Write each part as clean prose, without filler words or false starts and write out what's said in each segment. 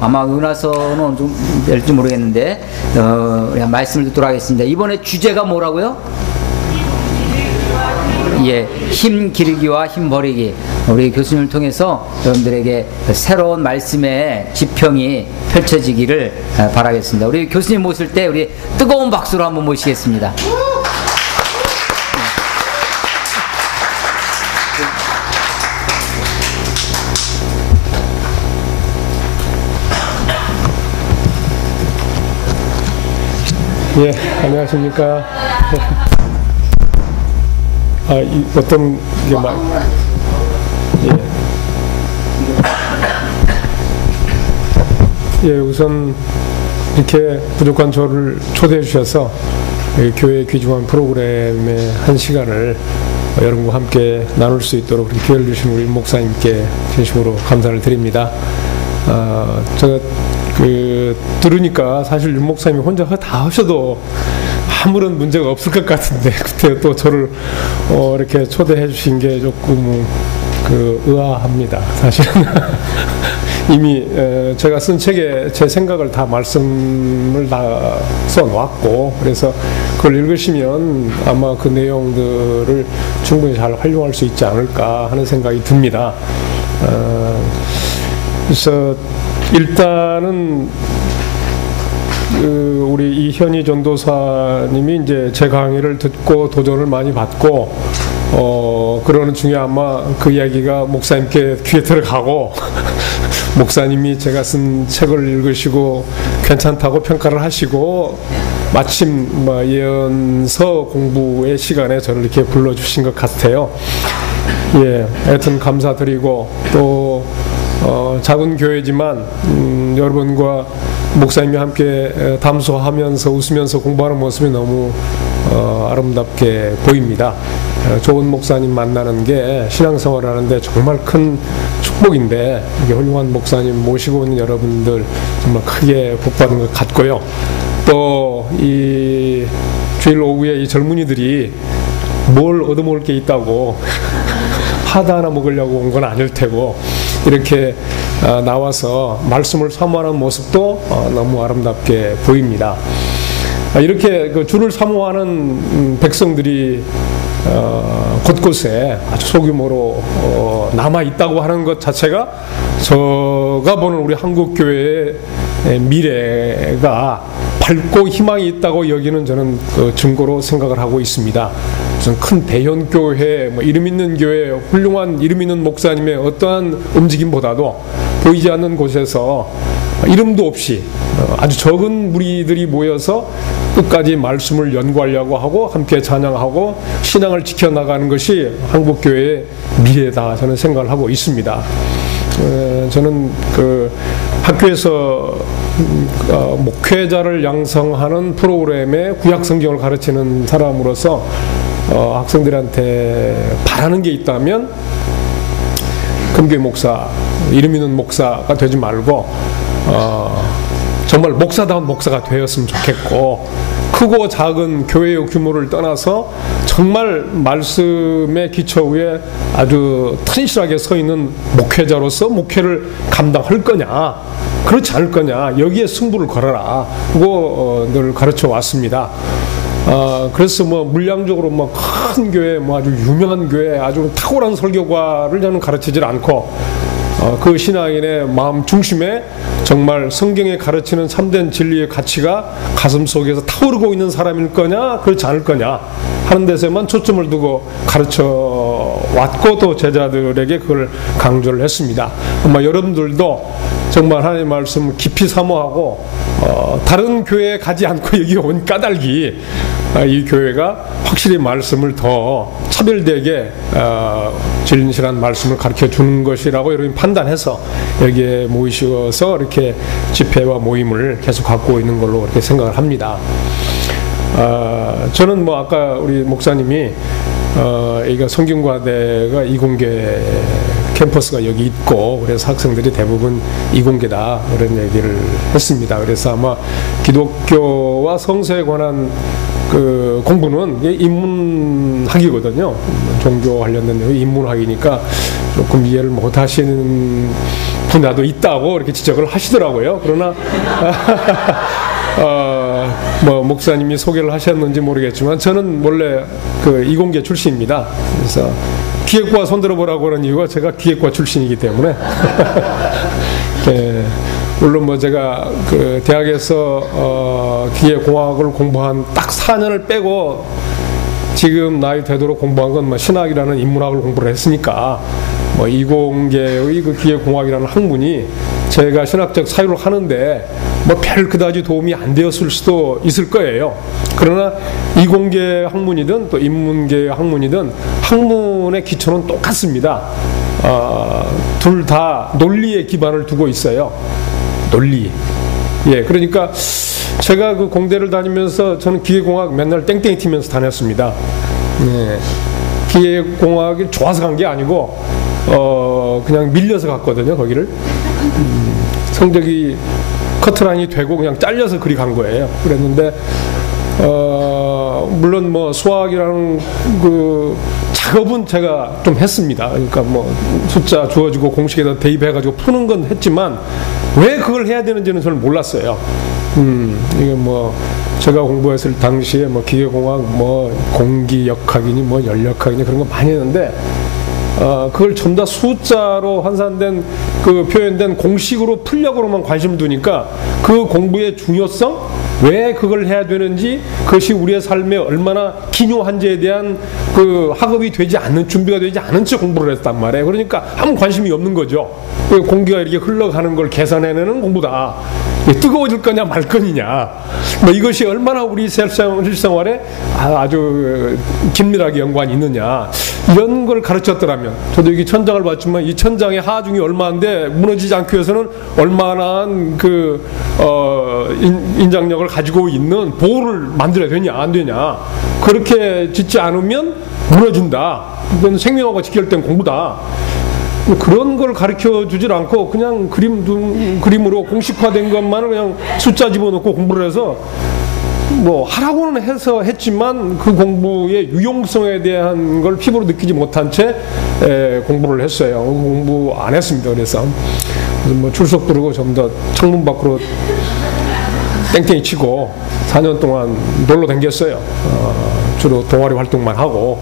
아마 은하서는 어느 정도 될지 모르겠는데 말씀을 듣도록 하겠습니다. 이번에 주제가 뭐라고요? 예, 힘 기르기와 힘 버리기. 우리 교수님을 통해서 여러분들에게 새로운 말씀의 지평이 펼쳐지기를 바라겠습니다. 우리 교수님 모실 때 우리 뜨거운 박수로 한번 모시겠습니다. 예, 안녕하십니까. 어떤 게 우선 이렇게 부족한 저를 초대해 주셔서 교회 귀중한 프로그램의 한 시간을 여러분과 함께 나눌 수 있도록 기회를 주신 우리 목사님께 진심으로 감사를 드립니다. 제가 들으니까 사실 윤 목사님이 혼자 다 하셔도 아무런 문제가 없을 것 같은데 그때 또 저를 이렇게 초대해 주신 게 조금 의아합니다. 사실은 이미 제가 쓴 책에 제 생각을 다 말씀을 다 써놓았고, 그래서 그걸 읽으시면 아마 그 내용들을 충분히 잘 활용할 수 있지 않을까 하는 생각이 듭니다. 그래서 일단은 우리 이현희 전도사님이 이제 제 강의를 듣고 도전을 많이 받고 그러는 중에 아마 그 이야기가 목사님께 귀에 들어가고 목사님이 제가 쓴 책을 읽으시고 괜찮다고 평가를 하시고 마침 예언서 공부의 시간에 저를 이렇게 불러주신 것 같아요. 예, 하여튼 감사드리고 또 작은 교회지만 여러분과 목사님이 함께 담소하면서 웃으면서 공부하는 모습이 너무 아름답게 보입니다. 좋은 목사님 만나는 게 신앙생활을 하는데 정말 큰 축복인데, 이게 훌륭한 목사님 모시고 있는 여러분들 정말 크게 복받은 것 같고요. 또 이 주일 오후에 이 젊은이들이 뭘 얻어먹을 게 있다고 하다 하나 먹으려고 온 건 아닐 테고 이렇게 나와서 말씀을 사모하는 모습도 너무 아름답게 보입니다. 이렇게 주를 사모하는 백성들이 곳곳에 아주 소규모로 남아 있다고 하는 것 자체가 제가 보는 우리 한국교회의 미래가 밝고 희망이 있다고 여기는 저는 증거로 생각을 하고 있습니다. 무슨 큰 대형교회, 이름 있는 교회, 훌륭한 이름 있는 목사님의 어떠한 움직임보다도 보이지 않는 곳에서 이름도 없이 아주 적은 무리들이 모여서 끝까지 말씀을 연구하려고 하고 함께 찬양하고 신앙을 지켜나가는 것이 한국교회의 미래다, 저는 생각을 하고 있습니다. 저는 학교에서 목회자를 양성하는 프로그램에 구약성경을 가르치는 사람으로서 학생들한테 바라는 게 있다면 금교회 목사, 이름 있는 목사가 되지 말고 정말 목사다운 목사가 되었으면 좋겠고, 크고 작은 교회의 규모를 떠나서 정말 말씀의 기초 위에 아주 튼실하게 서 있는 목회자로서 목회를 감당할 거냐, 그렇지 않을 거냐, 여기에 승부를 걸어라. 그거 늘 가르쳐 왔습니다. 그래서 물량적으로 큰 교회, 아주 유명한 교회, 아주 탁월한 설교가를 저는 가르치질 않고, 그 신앙인의 마음 중심에 정말 성경에 가르치는 참된 진리의 가치가 가슴 속에서 타오르고 있는 사람일 거냐, 그렇지 않을 거냐 하는 데서만 초점을 두고 가르쳐 왔고, 또 제자들에게 그걸 강조를 했습니다. 아마 여러분들도 정말 하나님의 말씀을 깊이 사모하고 다른 교회에 가지 않고 여기 온 까닭이 이 교회가 확실히 말씀을 더 차별되게 진실한 말씀을 가르쳐 주는 것이라고 여러분이 판단해서 여기에 모이셔서 이렇게 집회와 모임을 계속 갖고 있는 걸로 이렇게 생각을 합니다. 저는 아까 우리 목사님이 여기가 성균관대가 이공계 캠퍼스가 여기 있고, 그래서 학생들이 대부분 이공계다, 그런 얘기를 했습니다. 그래서 아마 기독교와 성서에 관한 공부는 인문학이거든요. 종교 관련된 인문학이니까 조금 이해를 못 하시는 분야도 있다고 이렇게 지적을 하시더라고요. 그러나 뭐 목사님이 소개를 하셨는지 모르겠지만 저는 원래 그 이공계 출신입니다. 그래서 기획과 손들어 보라고 하는 이유가 제가 기획과 출신이기 때문에 예, 물론 뭐 제가 그 대학에서 기계공학을 공부한 딱 4년을 빼고 지금 나이 되도록 공부한 건 뭐 신학이라는 인문학을 공부를 했으니까 뭐 이공계의 그 기계공학이라는 학문이 제가 신학적 사유를 하는데 뭐 별 그다지 도움이 안 되었을 수도 있을 거예요. 그러나 이공계 학문이든 또 인문계 학문이든 학문의 기초는 똑같습니다. 둘 다 논리에 기반을 두고 있어요. 논리. 예, 그러니까 제가 그 공대를 다니면서 저는 기계공학 맨날 땡땡이 튀면서 다녔습니다. 예, 기계공학이 좋아서 간 게 아니고 그냥 밀려서 갔거든요, 거기를. 성적이 커트라인이 되고 그냥 잘려서 그리 간 거예요. 그랬는데 물론 뭐 수학이라는 그 작업은 제가 좀 했습니다. 그러니까 뭐 숫자 주어지고 공식에다 대입해가지고 푸는 건 했지만 왜 그걸 해야 되는지는 저는 몰랐어요. 이게 뭐 제가 공부했을 당시에 뭐 기계공학 뭐 공기역학이니 뭐 연력학이니 그런 거 많이 했는데 그걸 전부 다 숫자로 환산된 그 표현된 공식으로 풀력으로만 관심을 두니까 그 공부의 중요성, 왜 그걸 해야 되는지, 그것이 우리의 삶에 얼마나 기묘한지에 대한 그 학업이 되지 않는, 준비가 되지 않은 채 공부를 했단 말이에요. 그러니까 아무 관심이 없는 거죠. 공기가 이렇게 흘러가는 걸 계산해내는 공부다. 뜨거워질 거냐 말 거냐, 뭐 이것이 얼마나 우리 실생활에 아주 긴밀하게 연관이 있느냐, 이런 걸 가르쳤더라면, 저도 여기 천장을 봤지만 이 천장의 하중이 얼마인데 무너지지 않기 위해서는 얼마나 그 인장력을 가지고 있는 보호를 만들어야 되냐 안 되냐, 그렇게 짓지 않으면 무너진다, 이건 생명하고 직결된 공부다. 그런 걸 가르쳐 주질 않고 그냥 그림으로 공식화된 것만을 그냥 숫자 집어넣고 공부를 해서 뭐 하라고는 해서 했지만 그 공부의 유용성에 대한 걸 피부로 느끼지 못한 채 공부를 했어요. 공부 안 했습니다. 그래서 뭐 출석 부르고 전부 다 창문 밖으로 땡땡이 치고 4년 동안 놀러 다녔어요. 주로 동아리 활동만 하고.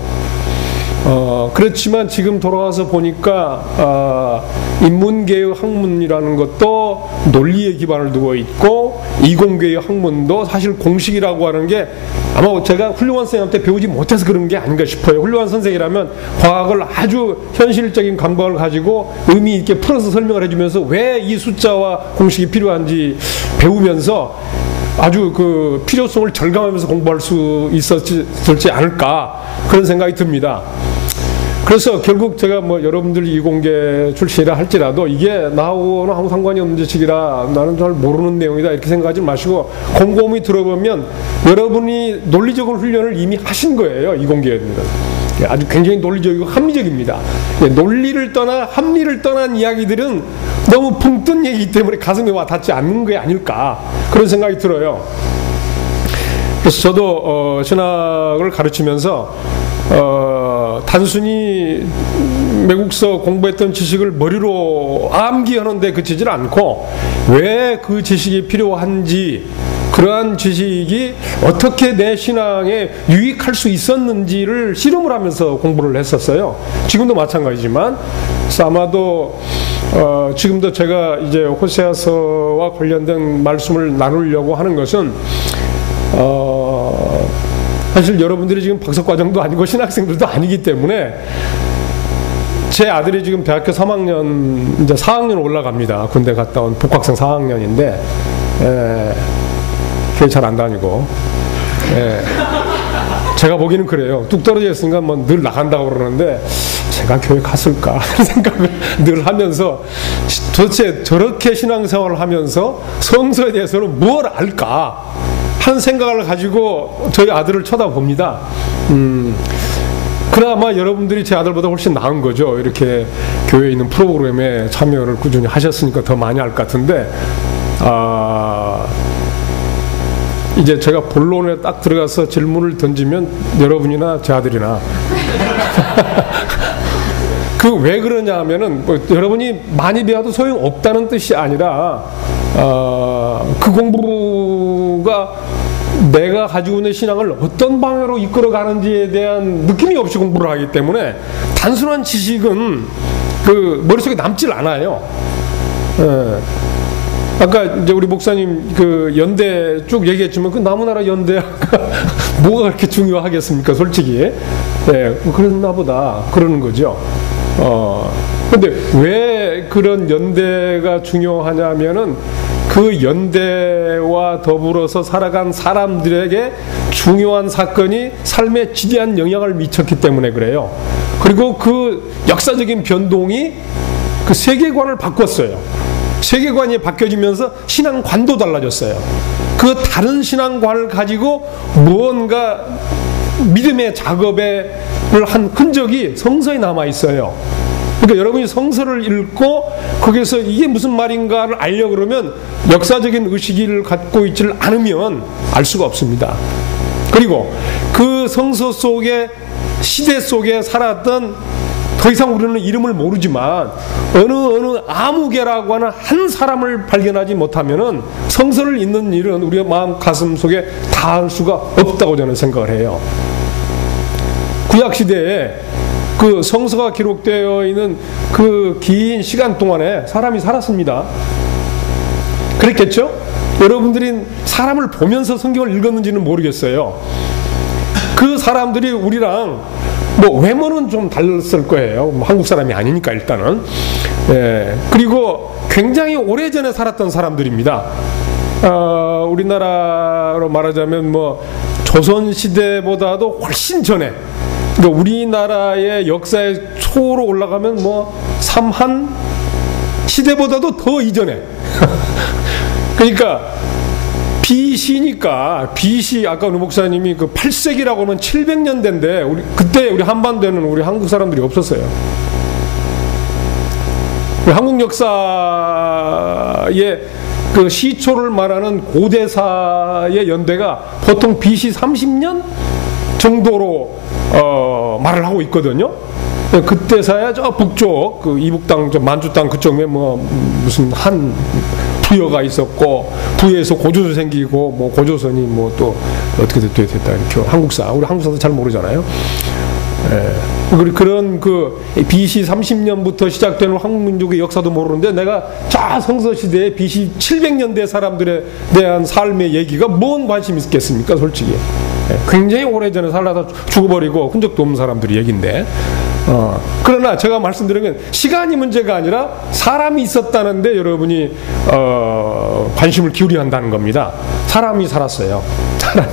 그렇지만 지금 돌아와서 보니까 인문계의 학문이라는 것도 논리에 기반을 두고 있고, 이공계의 학문도 사실 공식이라고 하는 게 아마 제가 훌륭한 선생님한테 배우지 못해서 그런 게 아닌가 싶어요. 훌륭한 선생이라면 과학을 아주 현실적인 감각을 가지고 의미 있게 풀어서 설명을 해주면서 왜 이 숫자와 공식이 필요한지 배우면서 아주 그 필요성을 절감하면서 공부할 수 있었지 않을까, 그런 생각이 듭니다. 그래서 결국 제가 뭐 여러분들이 이공계 출신이라 할지라도 이게 나하고는 아무 상관이 없는 지식이라 나는 잘 모르는 내용이다 이렇게 생각하지 마시고, 곰곰이 들어보면 여러분이 논리적인 훈련을 이미 하신 거예요. 이공계는 아주 굉장히 논리적이고 합리적입니다. 논리를 떠나 합리를 떠난 이야기들은 너무 붕 뜬 얘기이기 때문에 가슴에 와 닿지 않는 게 아닐까, 그런 생각이 들어요. 그래서 저도 신학을 가르치면서 단순히 외국서 공부했던 지식을 머리로 암기하는데 그치질 않고 왜 그 지식이 필요한지, 그러한 지식이 어떻게 내 신앙에 유익할 수 있었는지를 실험을 하면서 공부를 했었어요. 지금도 마찬가지지만, 그래서 아마도 지금도 제가 이제 호세아서와 관련된 말씀을 나누려고 하는 것은 사실 여러분들이 지금 박사과정도 아니고 신학생들도 아니기 때문에, 제 아들이 지금 대학교 3학년, 이제 4학년 올라갑니다. 군대 갔다 온 복학생 4학년인데, 교회 잘 안 다니고, 제가 보기에는 그래요. 뚝 떨어져 있으니까 뭐 늘 나간다고 그러는데, 제가 교회 갔을까 그런 생각을 늘 하면서, 도대체 저렇게 신앙생활을 하면서 성서에 대해서는 뭘 알까 하는 생각을 가지고 저희 아들을 쳐다봅니다. 그나마 여러분들이 제 아들보다 훨씬 나은 거죠. 이렇게 교회에 있는 프로그램에 참여를 꾸준히 하셨으니까 더 많이 알 것 같은데, 이제 제가 본론에 딱 들어가서 질문을 던지면 여러분이나 제 아들이나 그 왜 그러냐 하면은 뭐 여러분이 많이 배워도 소용없다는 뜻이 아니라 그 공부가 내가 가지고 있는 신앙을 어떤 방향으로 이끌어 가는지에 대한 느낌이 없이 공부를 하기 때문에 단순한 지식은 그 머릿속에 남질 않아요. 아까 이제 우리 목사님 그 연대 쭉 얘기했지만 그 나무나라 연대가 뭐가 그렇게 중요하겠습니까, 솔직히. 그랬나 보다 그러는 거죠. 근데 왜 그런 연대가 중요하냐면은 그 연대와 더불어서 살아간 사람들에게 중요한 사건이 삶에 지대한 영향을 미쳤기 때문에 그래요. 그리고 그 역사적인 변동이 그 세계관을 바꿨어요. 세계관이 바뀌어지면서 신앙관도 달라졌어요. 그 다른 신앙관을 가지고 무언가 믿음의 작업을 한 흔적이 성서에 남아 있어요. 그러니까 여러분이 성서를 읽고 거기서 이게 무슨 말인가를 알려고 그러면 역사적인 의식을 갖고 있지를 않으면 알 수가 없습니다. 그리고 그 성서 속에 시대 속에 살았던 더 이상 우리는 이름을 모르지만 어느 아무개라고 하는 한 사람을 발견하지 못하면은 성서를 읽는 일은 우리의 마음 가슴 속에 닿을 수가 없다고 저는 생각을 해요. 구약 시대에 그 성서가 기록되어 있는 그 긴 시간 동안에 사람이 살았습니다. 그랬겠죠? 여러분들이 사람을 보면서 성경을 읽었는지는 모르겠어요. 그 사람들이 우리랑 뭐 외모는 좀 달랐을 거예요. 뭐 한국 사람이 아니니까 일단은. 그리고 굉장히 오래전에 살았던 사람들입니다. 우리나라로 말하자면 뭐 조선시대보다도 훨씬 전에, 그러니까 우리나라의 역사의 초로 올라가면 뭐 삼한 시대보다도 더 이전에 그러니까 BC니까, BC 아까 우리 목사님이 그 8세기라고 하면 700년대인데 그때 우리 한반도에는 우리 한국 사람들이 없었어요. 한국 역사의 그 시초를 말하는 고대사의 연대가 보통 BC 30년 정도로 말을 하고 있거든요. 그때서야 저 북쪽 그 이북 땅, 저 만주 땅 그쪽에 뭐 무슨 한 부여가 있었고 부여에서 고조선 생기고 뭐 고조선이 뭐 또 어떻게 됐다 이렇게 우리 한국사도 잘 모르잖아요. 그런 그 BC 30년부터 시작되는 한국 민족의 역사도 모르는데 내가 자 성서 시대에 BC 700년대 사람들에 대한 삶의 얘기가 뭔 관심이 있겠습니까, 솔직히. 굉장히 오래전에 살다가 죽어버리고 흔적도 없는 사람들이 얘기인데. 그러나 제가 말씀드린 건 시간이 문제가 아니라 사람이 있었다는데 여러분이 관심을 기울여야 한다는 겁니다. 사람이 살았어요. 사람이.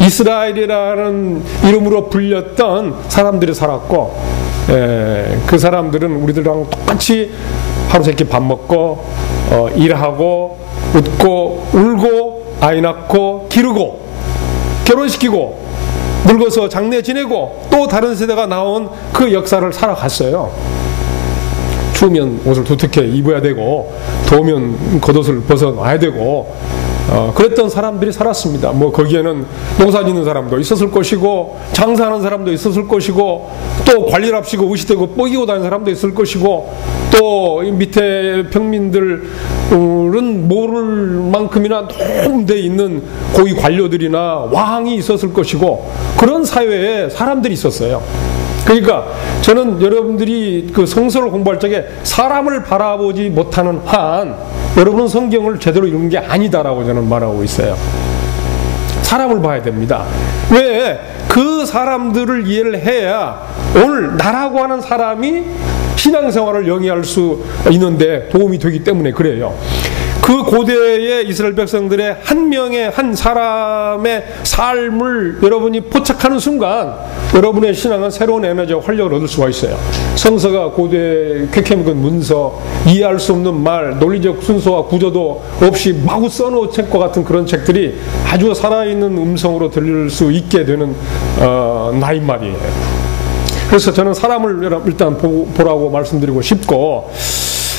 이스라엘이라는 이름으로 불렸던 사람들이 살았고, 그 사람들은 우리들랑 똑같이 하루 세끼 밥 먹고 일하고 웃고 울고 아이 낳고 기르고 결혼시키고 늙어서 장례 지내고 또 다른 세대가 나온 그 역사를 살아갔어요. 추우면 옷을 두텁게 입어야 되고 더우면 겉옷을 벗어놔야 되고 그랬던 사람들이 살았습니다. 뭐 거기에는 농사 짓는 사람도 있었을 것이고 장사하는 사람도 있었을 것이고 또 관리랍시고 의시되고 뻐기고 다니는 사람도 있을 것이고 또 밑에 평민들은 모를 만큼이나 높은 데 있는 고위 관료들이나 왕이 있었을 것이고 그런 사회에 사람들이 있었어요. 그러니까 저는 여러분들이 그 성서를 공부할 적에 사람을 바라보지 못하는 한 여러분은 성경을 제대로 읽는 게 아니다라고 저는 말하고 있어요. 사람을 봐야 됩니다. 왜? 그 사람들을 이해를 해야 오늘 나라고 하는 사람이 신앙생활을 영위할 수 있는데 도움이 되기 때문에 그래요. 그 고대의 이스라엘 백성들의 한 명의 한 사람의 삶을 여러분이 포착하는 순간 여러분의 신앙은 새로운 에너지와 활력을 얻을 수가 있어요. 성서가 고대 쾌케묵은 문서, 이해할 수 없는 말, 논리적 순서와 구조도 없이 마구 써놓은 책과 같은 그런 책들이 아주 살아있는 음성으로 들릴 수 있게 되는 나인 말이에요. 그래서 저는 사람을 일단 보라고 말씀드리고 싶고,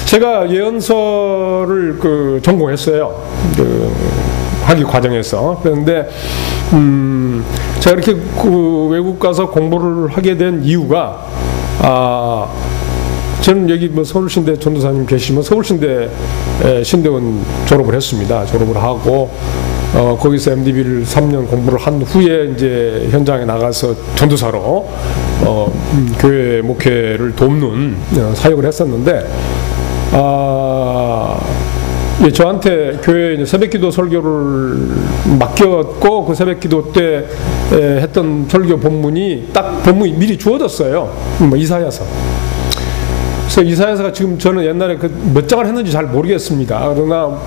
제가 예언서를 전공했어요. 학위 과정에서. 그런데 제가 이렇게 외국 가서 공부를 하게 된 이유가 저는 여기 뭐 서울신대 전도사님 계시면 서울신대 신대원 졸업을 했습니다. 졸업을 하고 거기서 MDB를 3년 공부를 한 후에 이제 현장에 나가서 전도사로 교회 목회를 돕는 사역을 했었는데 예, 저한테 교회 이제 새벽기도 설교를 맡겼고 그 새벽기도 때 했던 설교 본문이 딱 본문이 미리 주어졌어요. 뭐 이사야서. 그래서 이사야서가 지금 저는 옛날에 그 몇 장을 했는지 잘 모르겠습니다. 그러나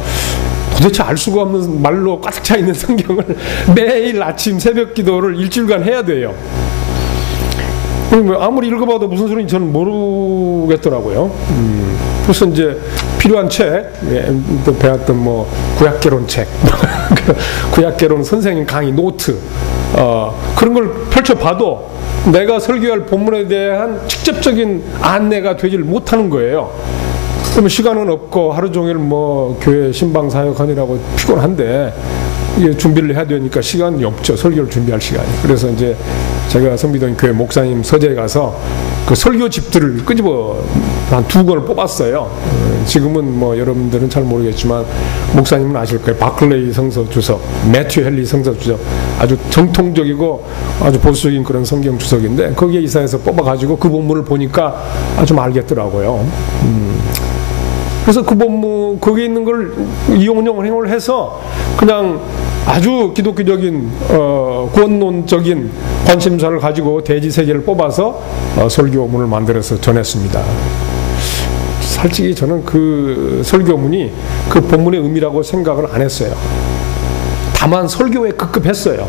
도대체 알 수가 없는 말로 가득 차 있는 성경을 매일 아침 새벽기도를 일주일간 해야 돼요. 아무리 읽어봐도 무슨 소리인지 저는 모르겠더라고요. 그래서 이제 필요한 책, 또 배웠던 뭐 구약개론 책, 구약개론 선생님 강의 노트, 그런 걸 펼쳐봐도 내가 설교할 본문에 대한 직접적인 안내가 되질 못하는 거예요. 그러면 시간은 없고 하루 종일 뭐 교회 신방 사역하느라고 피곤한데 이게 준비를 해야 되니까 시간이 없죠. 설교를 준비할 시간이. 그래서 이제 제가 성비동 교회 목사님 서재에 가서 그 설교집들을 끄집어 한 2권을 뽑았어요. 지금은 뭐 여러분들은 잘 모르겠지만 목사님은 아실 거예요. 바클레이 성서 주석, 매튜 헨리 성서 주석, 아주 정통적이고 아주 보수적인 그런 성경 주석인데 거기에 이사야서 뽑아가지고 그 본문을 보니까 좀 알겠더라고요. 그래서 그 본문 거기에 있는 걸 이용을 해서 그냥 아주 기독교적인 구원론적인 관심사를 가지고 대지 세 개를 뽑아서 설교문을 만들어서 전했습니다. 솔직히 저는 그 설교문이 그 본문의 의미라고 생각을 안 했어요. 다만 설교에 급급했어요.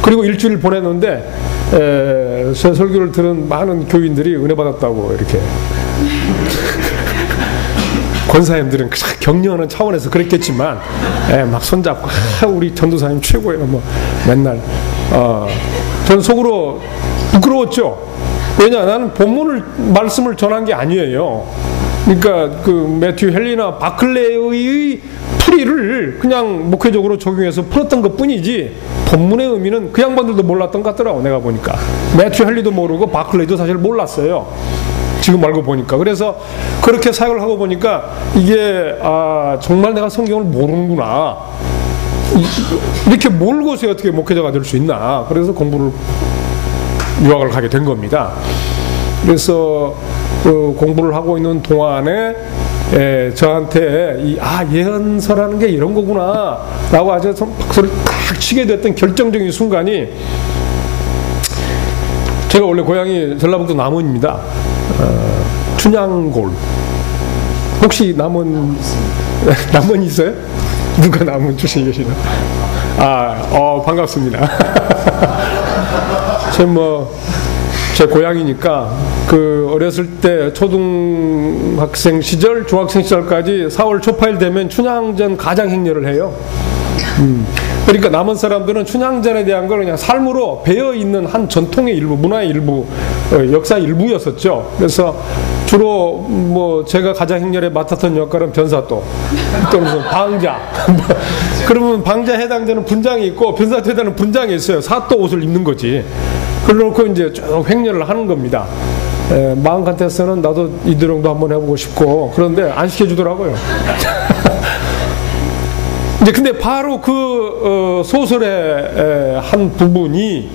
그리고 일주일 보냈는데 제 설교를 들은 많은 교인들이 은혜 받았다고 이렇게 권사님들은 격려하는 차원에서 그랬겠지만 막 손잡고 우리 전도사님 최고예요 뭐 맨날 저는 속으로 부끄러웠죠. 왜냐 나는 본문을 말씀을 전한 게 아니에요. 그러니까 그 매튜 헨리나 바클레의 풀이를 그냥 목회적으로 적용해서 풀었던 것 뿐이지 본문의 의미는 그 양반들도 몰랐던 것 같더라고. 내가 보니까 매튜 헨리도 모르고 바클레이도 사실 몰랐어요. 지금 알고 보니까. 그래서 그렇게 사역을 하고 보니까 이게 정말 내가 성경을 모르는구나. 이렇게 모르고서 어떻게 목회자가 될 수 있나. 그래서 유학을 가게 된 겁니다. 그래서 그 공부를 하고 있는 동안에 저한테 예언서라는 게 이런 거구나 라고 아주 박수를 딱 치게 됐던 결정적인 순간이, 제가 원래 고향이 전라북도 남원입니다. 춘향골. 혹시 남원 있어요? 누가 남원 출신이 계시나? 반갑습니다. 제 고향이니까 그 어렸을 때 초등학생 시절, 중학생 시절까지 4월 초파일 되면 춘향전 가장 행렬을 해요. 그러니까 남원 사람들은 춘향전에 대한 걸 그냥 삶으로 배어 있는 한 전통의 일부, 문화의 일부, 역사의 일부였었죠. 그래서 주로 뭐 제가 가장 행렬에 맡았던 역할은 변사또, 또 무슨 방자. 그러면 방자에 해당되는 분장이 있고 변사또에 해당되는 분장이 있어요. 사또 옷을 입는 거지. 그래놓고 이제 쭉 행렬을 하는 겁니다. 마음 같아서는 나도 이드렁도 한번 해보고 싶고, 그런데 안 시켜주더라고요. 이제 근데 바로 그 소설의 한 부분이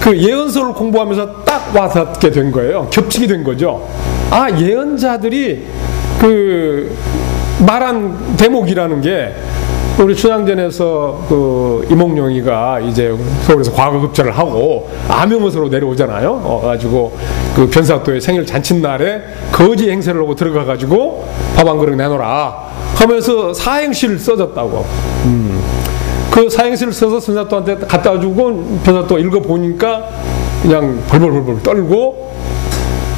그 예언서를 공부하면서 딱 와닿게 된 거예요. 겹치게 된 거죠. 예언자들이 그 말한 대목이라는 게, 우리 춘향전에서 그 이몽룡이가 이제 서울에서 과거급제를 하고 암영어서로 내려오잖아요. 가지고 그 변사또의 생일 잔칫날에 거지 행세를 하고 들어가가지고 밥 한 그릇 내놓으라 하면서 사행시를 써줬다고. 그 사행시를 써서 변사또한테 갖다 주고 변사또가 읽어보니까 그냥 벌벌벌벌 떨고,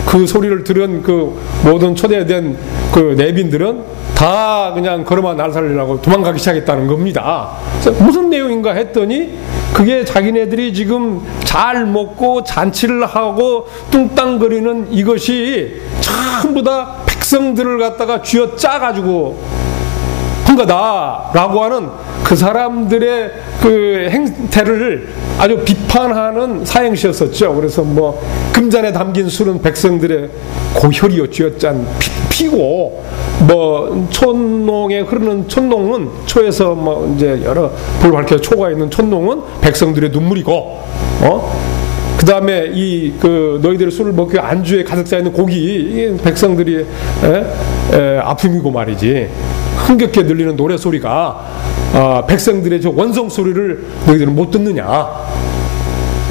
그 소리를 들은 그 모든 초대된 그 내빈들은 다 그냥 걸어만 날 살리려고 도망가기 시작했다는 겁니다. 그래서 무슨 내용인가 했더니 그게 자기네들이 지금 잘 먹고 잔치를 하고 뚱땅거리는 이것이 전부 다 백성들을 갖다가 쥐어짜가지고 한 거다라고 하는 그 사람들의 그 행태를 아주 비판하는 사행시였었죠. 그래서 뭐 금잔에 담긴 술은 백성들의 고혈이요 쥐어짠 피고, 뭐 촌농에 흐르는 촌농은 초에서 뭐 이제 여러 불 밝혀 초가 있는 촌농은 백성들의 눈물이고, 그 다음에 이 그 너희들의 술을 먹기 안주에 가득 쌓여 있는 고기, 이게 백성들이 아픔이고 말이지. 흥겹게 들리는 노래 소리가 백성들의 저 원성 소리를 너희들은 못 듣느냐,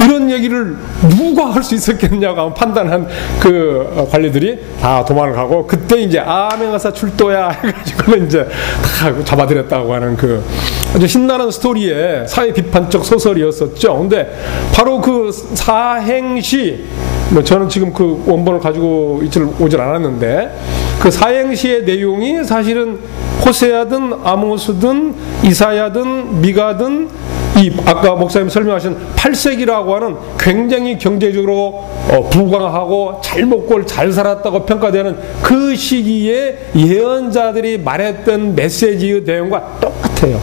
이런 얘기를 누가 할 수 있었겠냐고 판단한 그 관리들이 다 도망을 가고, 그때 이제 아명하사 출도야 해가지고는 이제 다 잡아들였다고 하는 그 아주 신나는 스토리의 사회 비판적 소설이었었죠. 근데 바로 그 사행시, 뭐 저는 지금 그 원본을 가지고 오질 않았는데, 그 사행시의 내용이 사실은 호세아든 아모스든 이사야든 미가든 이 아까 목사님 설명하신 8세기라고 하는 굉장히 경제적으로 부강하고 잘 먹고 잘 살았다고 평가되는 그 시기에 예언자들이 말했던 메시지의 내용과 똑같아요.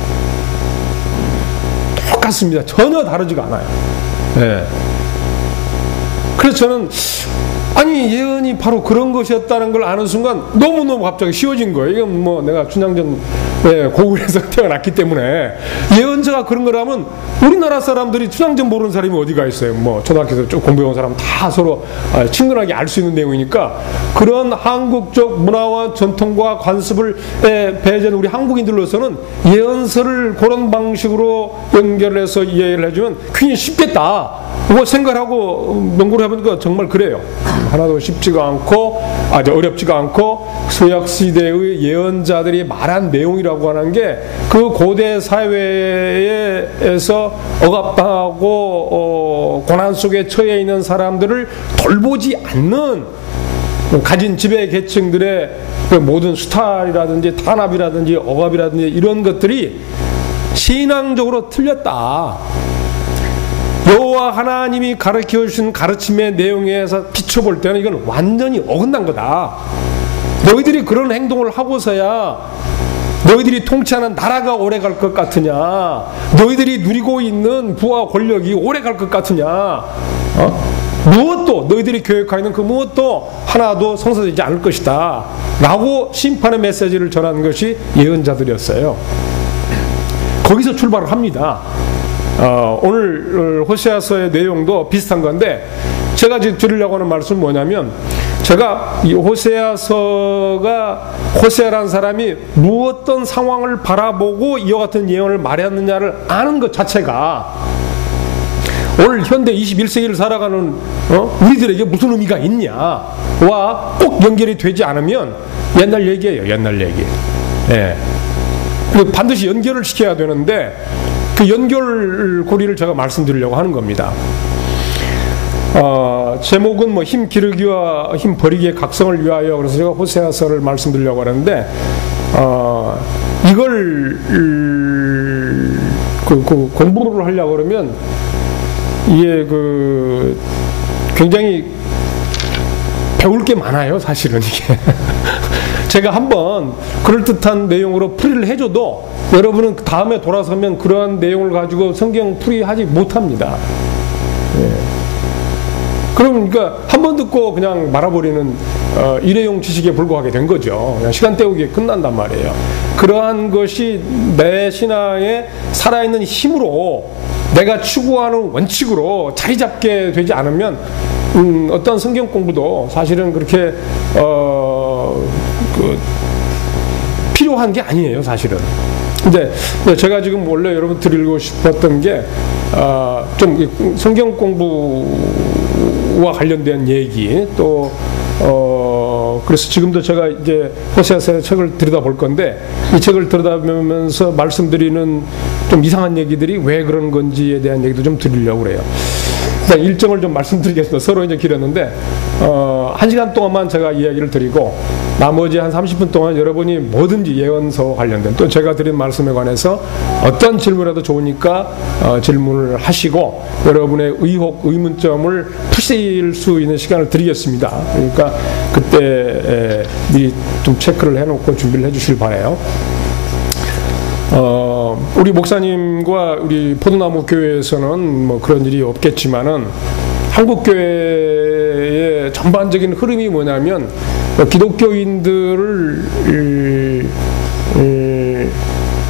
똑같습니다. 전혀 다르지가 않아요. 네. 그래서 저는 아니 예언이 바로 그런 것이었다는 걸 아는 순간 너무너무 갑자기 쉬워진 거예요. 이건 뭐 내가 춘향전 고을에서 태어났기 때문에 예언자가 그런 거라면 우리나라 사람들이 춘향전 모르는 사람이 어디가 있어요. 뭐 초등학교에서 좀 공부해온 사람 다 서로 친근하게 알 수 있는 내용이니까, 그런 한국적 문화와 전통과 관습을 배제한 우리 한국인들로서는 예언서를 그런 방식으로 연결해서 이해를 해주면 굉장히 쉽겠다, 뭐 생각하고 연구를 해보니까 정말 그래요. 하나도 쉽지가 않고 아주 어렵지가 않고, 서약시대의 예언자들이 말한 내용이라고 하는 게 그 고대 사회에서 억압당하고 고난 속에 처해 있는 사람들을 돌보지 않는 가진 지배 계층들의 그 모든 수탈이라든지 탄압이라든지 억압이라든지 이런 것들이 신앙적으로 틀렸다, 여호와 하나님이 가르쳐 주신 가르침의 내용에서 비춰볼 때는 이건 완전히 어긋난 거다. 너희들이 그런 행동을 하고서야 너희들이 통치하는 나라가 오래 갈 것 같으냐, 너희들이 누리고 있는 부와 권력이 오래 갈 것 같으냐, 무엇도 너희들이 교육하고 있는 그 무엇도 하나도 성사되지 않을 것이다 라고 심판의 메시지를 전하는 것이 예언자들이었어요. 거기서 출발을 합니다. 오늘 호세아서의 내용도 비슷한 건데, 제가 지금 드리려고 하는 말씀은 뭐냐면, 제가 이 호세아서가 호세아라는 사람이 무엇던 상황을 바라보고 이와 같은 예언을 말했느냐를 아는 것 자체가 오늘 현대 21세기를 살아가는 우리들에게 무슨 의미가 있냐와 꼭 연결이 되지 않으면 옛날 얘기예요. 옛날 얘기. 예. 반드시 연결을 시켜야 되는데 그 연결고리를 제가 말씀드리려고 하는 겁니다. 제목은 뭐 힘 기르기와 힘 버리기의 각성을 위하여, 그래서 제가 호세아서를 말씀드리려고 하는데, 이걸 공부를 하려고 그러면 이게 굉장히 배울 게 많아요, 사실은 이게. 제가 한번 그럴듯한 내용으로 풀이를 해줘도 여러분은 다음에 돌아서면 그러한 내용을 가지고 성경 풀이하지 못합니다. 예. 그러니까 한 번 듣고 그냥 말아버리는 일회용 지식에 불과하게 된 거죠. 그냥 시간 때우기에 끝난단 말이에요. 그러한 것이 내 신앙에 살아있는 힘으로 내가 추구하는 원칙으로 자리 잡게 되지 않으면 어떤 성경 공부도 사실은 그렇게 필요한 게 아니에요, 사실은. 근데 제가 지금 원래 여러분 드리고 싶었던 게 좀 성경 공부와 관련된 얘기, 또 그래서 지금도 제가 이제 호세아서의 책을 들여다볼 건데, 이 책을 들여다보면서 말씀드리는 좀 이상한 얘기들이 왜 그런 건지에 대한 얘기도 좀 드리려고 그래요. 일단 일정을 좀 말씀드리겠습니다. 서로 이제 길었는데 1시간 동안만 제가 이야기를 드리고, 나머지 한 30분 동안 여러분이 뭐든지 예언서와 관련된, 또 제가 드린 말씀에 관해서 어떤 질문이라도 좋으니까 질문을 하시고 여러분의 의혹, 의문점을 푸실 수 있는 시간을 드리겠습니다. 그러니까 그때 미리 좀 체크를 해놓고 준비를 해주시길 바라요. 우리 목사님과 우리 포도나무 교회에서는 뭐 그런 일이 없겠지만은 한국 교회의 전반적인 흐름이 뭐냐면 기독교인들을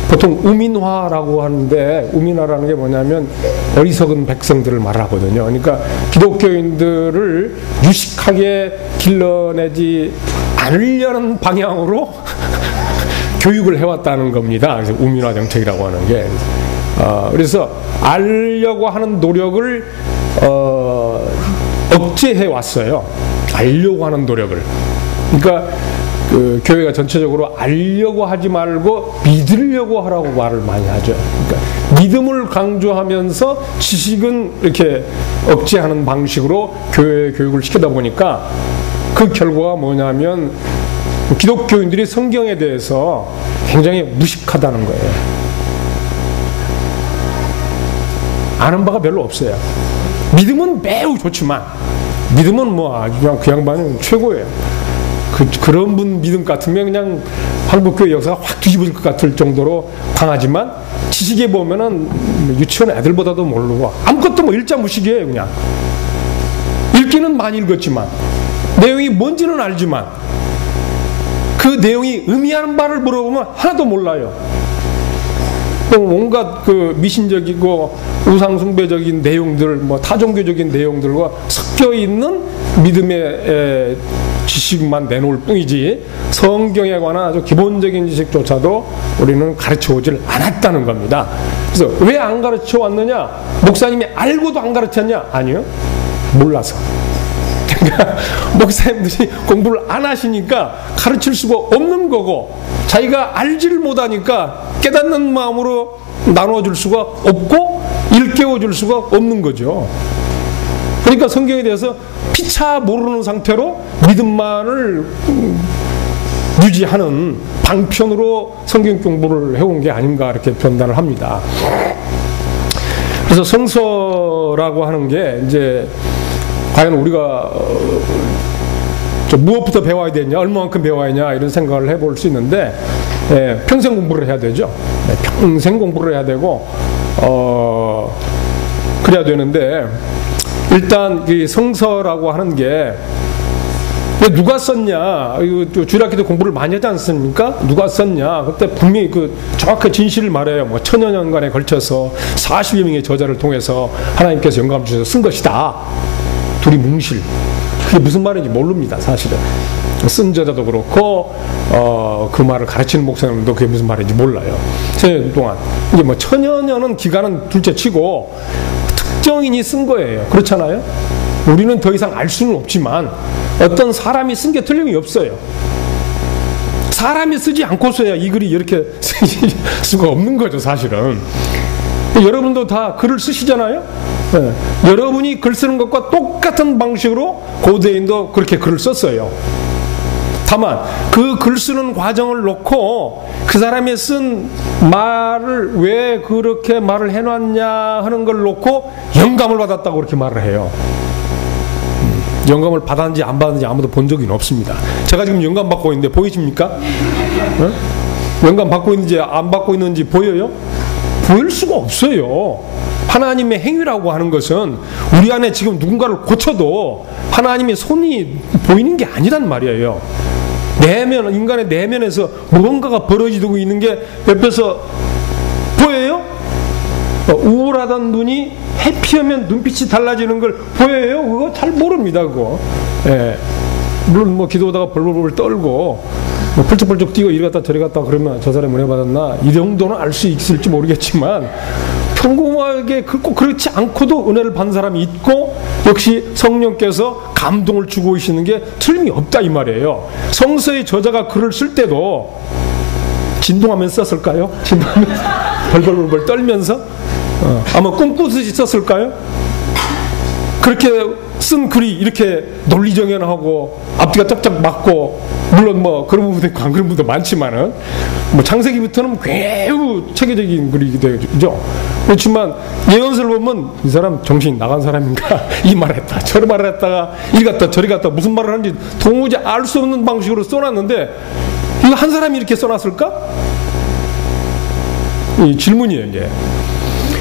보통 우민화라고 하는데, 우민화라는 게 뭐냐면 어리석은 백성들을 말하거든요. 그러니까 기독교인들을 유식하게 길러내지 않으려는 방향으로 교육을 해왔다는 겁니다. 그래서 우민화 정책이라고 하는 게. 그래서 알려고 하는 노력을 억제해 왔어요. 알려고 하는 노력을. 그러니까 그 교회가 전체적으로 알려고 하지 말고 믿으려고 하라고 말을 많이 하죠. 그러니까 믿음을 강조하면서 지식은 이렇게 억제하는 방식으로 교회 교육을 시키다 보니까 그 결과가 뭐냐면 기독교인들이 성경에 대해서 굉장히 무식하다는 거예요. 아는 바가 별로 없어요. 믿음은 매우 좋지만, 믿음은 뭐 아주 그냥 그 양반은 최고예요. 그런 분 믿음 같으면 그냥 한국교회 역사가 확 뒤집어질 것 같을 정도로 강하지만, 지식에 보면은 유치원 애들보다도 모르고 아무것도 뭐 일자무식이에요. 그냥 읽기는 많이 읽었지만, 내용이 뭔지는 알지만 그 내용이 의미하는 바를 물어보면 하나도 몰라요. 온갖 그 미신적이고 우상숭배적인 내용들, 뭐 타종교적인 내용들과 섞여 있는 믿음의 지식만 내놓을 뿐이지 성경에 관한 아주 기본적인 지식조차도 우리는 가르쳐 오질 않았다는 겁니다. 그래서 왜 안 가르쳐 왔느냐? 목사님이 알고도 안 가르쳤냐? 아니요, 몰라서. 그러니까 목사님들이 공부를 안 하시니까 가르칠 수가 없는 거고, 자기가 알지를 못하니까 깨닫는 마음으로 나눠줄 수가 없고 일깨워줄 수가 없는 거죠. 그러니까 성경에 대해서 피차 모르는 상태로 믿음만을 유지하는 방편으로 성경 공부를 해온 게 아닌가, 이렇게 판단을 합니다. 그래서 성서라고 하는 게 이제 과연 우리가 무엇부터 배워야 되냐, 얼마만큼 배워야 하냐, 이런 생각을 해볼 수 있는데, 평생 공부를 해야 되죠. 평생 공부를 해야 되고, 그래야 되는데, 일단 이 성서라고 하는 게 누가 썼냐, 주일학교 때 공부를 많이 하지 않습니까? 누가 썼냐, 그때 분명히 그 정확한 진실을 말해요. 뭐 천여 년간에 걸쳐서 40여 명의 저자를 통해서 하나님께서 영감을 주셔서 쓴 것이다. 둘이 뭉실. 그게 무슨 말인지 모릅니다, 사실은. 쓴 저자도 그렇고, 그 말을 가르치는 목사님도 그게 무슨 말인지 몰라요. 천여 년 동안. 이제 뭐 천여 년은 기간은 둘째 치고, 특정인이 쓴 거예요. 그렇잖아요? 우리는 더 이상 알 수는 없지만, 어떤 사람이 쓴 게 틀림이 없어요. 사람이 쓰지 않고서야 이 글이 이렇게 쓸 수가 없는 거죠, 사실은. 여러분도 다 글을 쓰시잖아요? 네. 여러분이 글 쓰는 것과 똑같은 방식으로 고대인도 그렇게 글을 썼어요. 다만 그 글 쓰는 과정을 놓고 그 사람이 쓴 말을 왜 그렇게 말을 해놨냐 하는 걸 놓고 영감을 받았다고 그렇게 말을 해요. 영감을 받았는지 안 받았는지 아무도 본 적이 없습니다. 제가 지금 영감 받고 있는데 보이십니까? 네? 영감 받고 있는지 안 받고 있는지 보여요? 보일 수가 없어요. 하나님의 행위라고 하는 것은 우리 안에 지금 누군가를 고쳐도 하나님의 손이 보이는 게 아니란 말이에요. 내면, 인간의 내면에서 무언가가 벌어지고 있는 게 옆에서 보여요? 우울하던 눈이 해피하면 눈빛이 달라지는 걸 보여요? 그거 잘 모릅니다, 그거. 예. 물론 뭐 기도하다가 벌벌벌 떨고 뭐 펄쩍펄쩍 뛰고 이리 갔다 저리 갔다 그러면 저 사람이 은혜 받았나, 이 정도는 알 수 있을지 모르겠지만, 평범하게 꼭 그렇지 않고도 은혜를 받는 사람이 있고, 역시 성령께서 감동을 주고 계시는 게 틀림이 없다, 이 말이에요. 성서의 저자가 글을 쓸 때도 진동하면서 썼을까요? 진동하면서 벌벌벌 떨면서 아마 꿈꾸듯이 썼을까요? 그렇게 쓴 글이 이렇게 논리정연하고 앞뒤가 짝짝 맞고, 물론 뭐 그런 부분도 있고 안 그런 부분도 많지만은 뭐 창세기부터는 매우 체계적인 글이기도 되죠. 그렇지만 예언서를 보면 이 사람 정신이 나간 사람인가, 이 말을 했다 저리 말을 했다가 이리 갔다 저리 갔다 무슨 말을 하는지 도무지 알 수 없는 방식으로 써놨는데, 이거 한 사람이 이렇게 써놨을까? 이 질문이에요, 이제.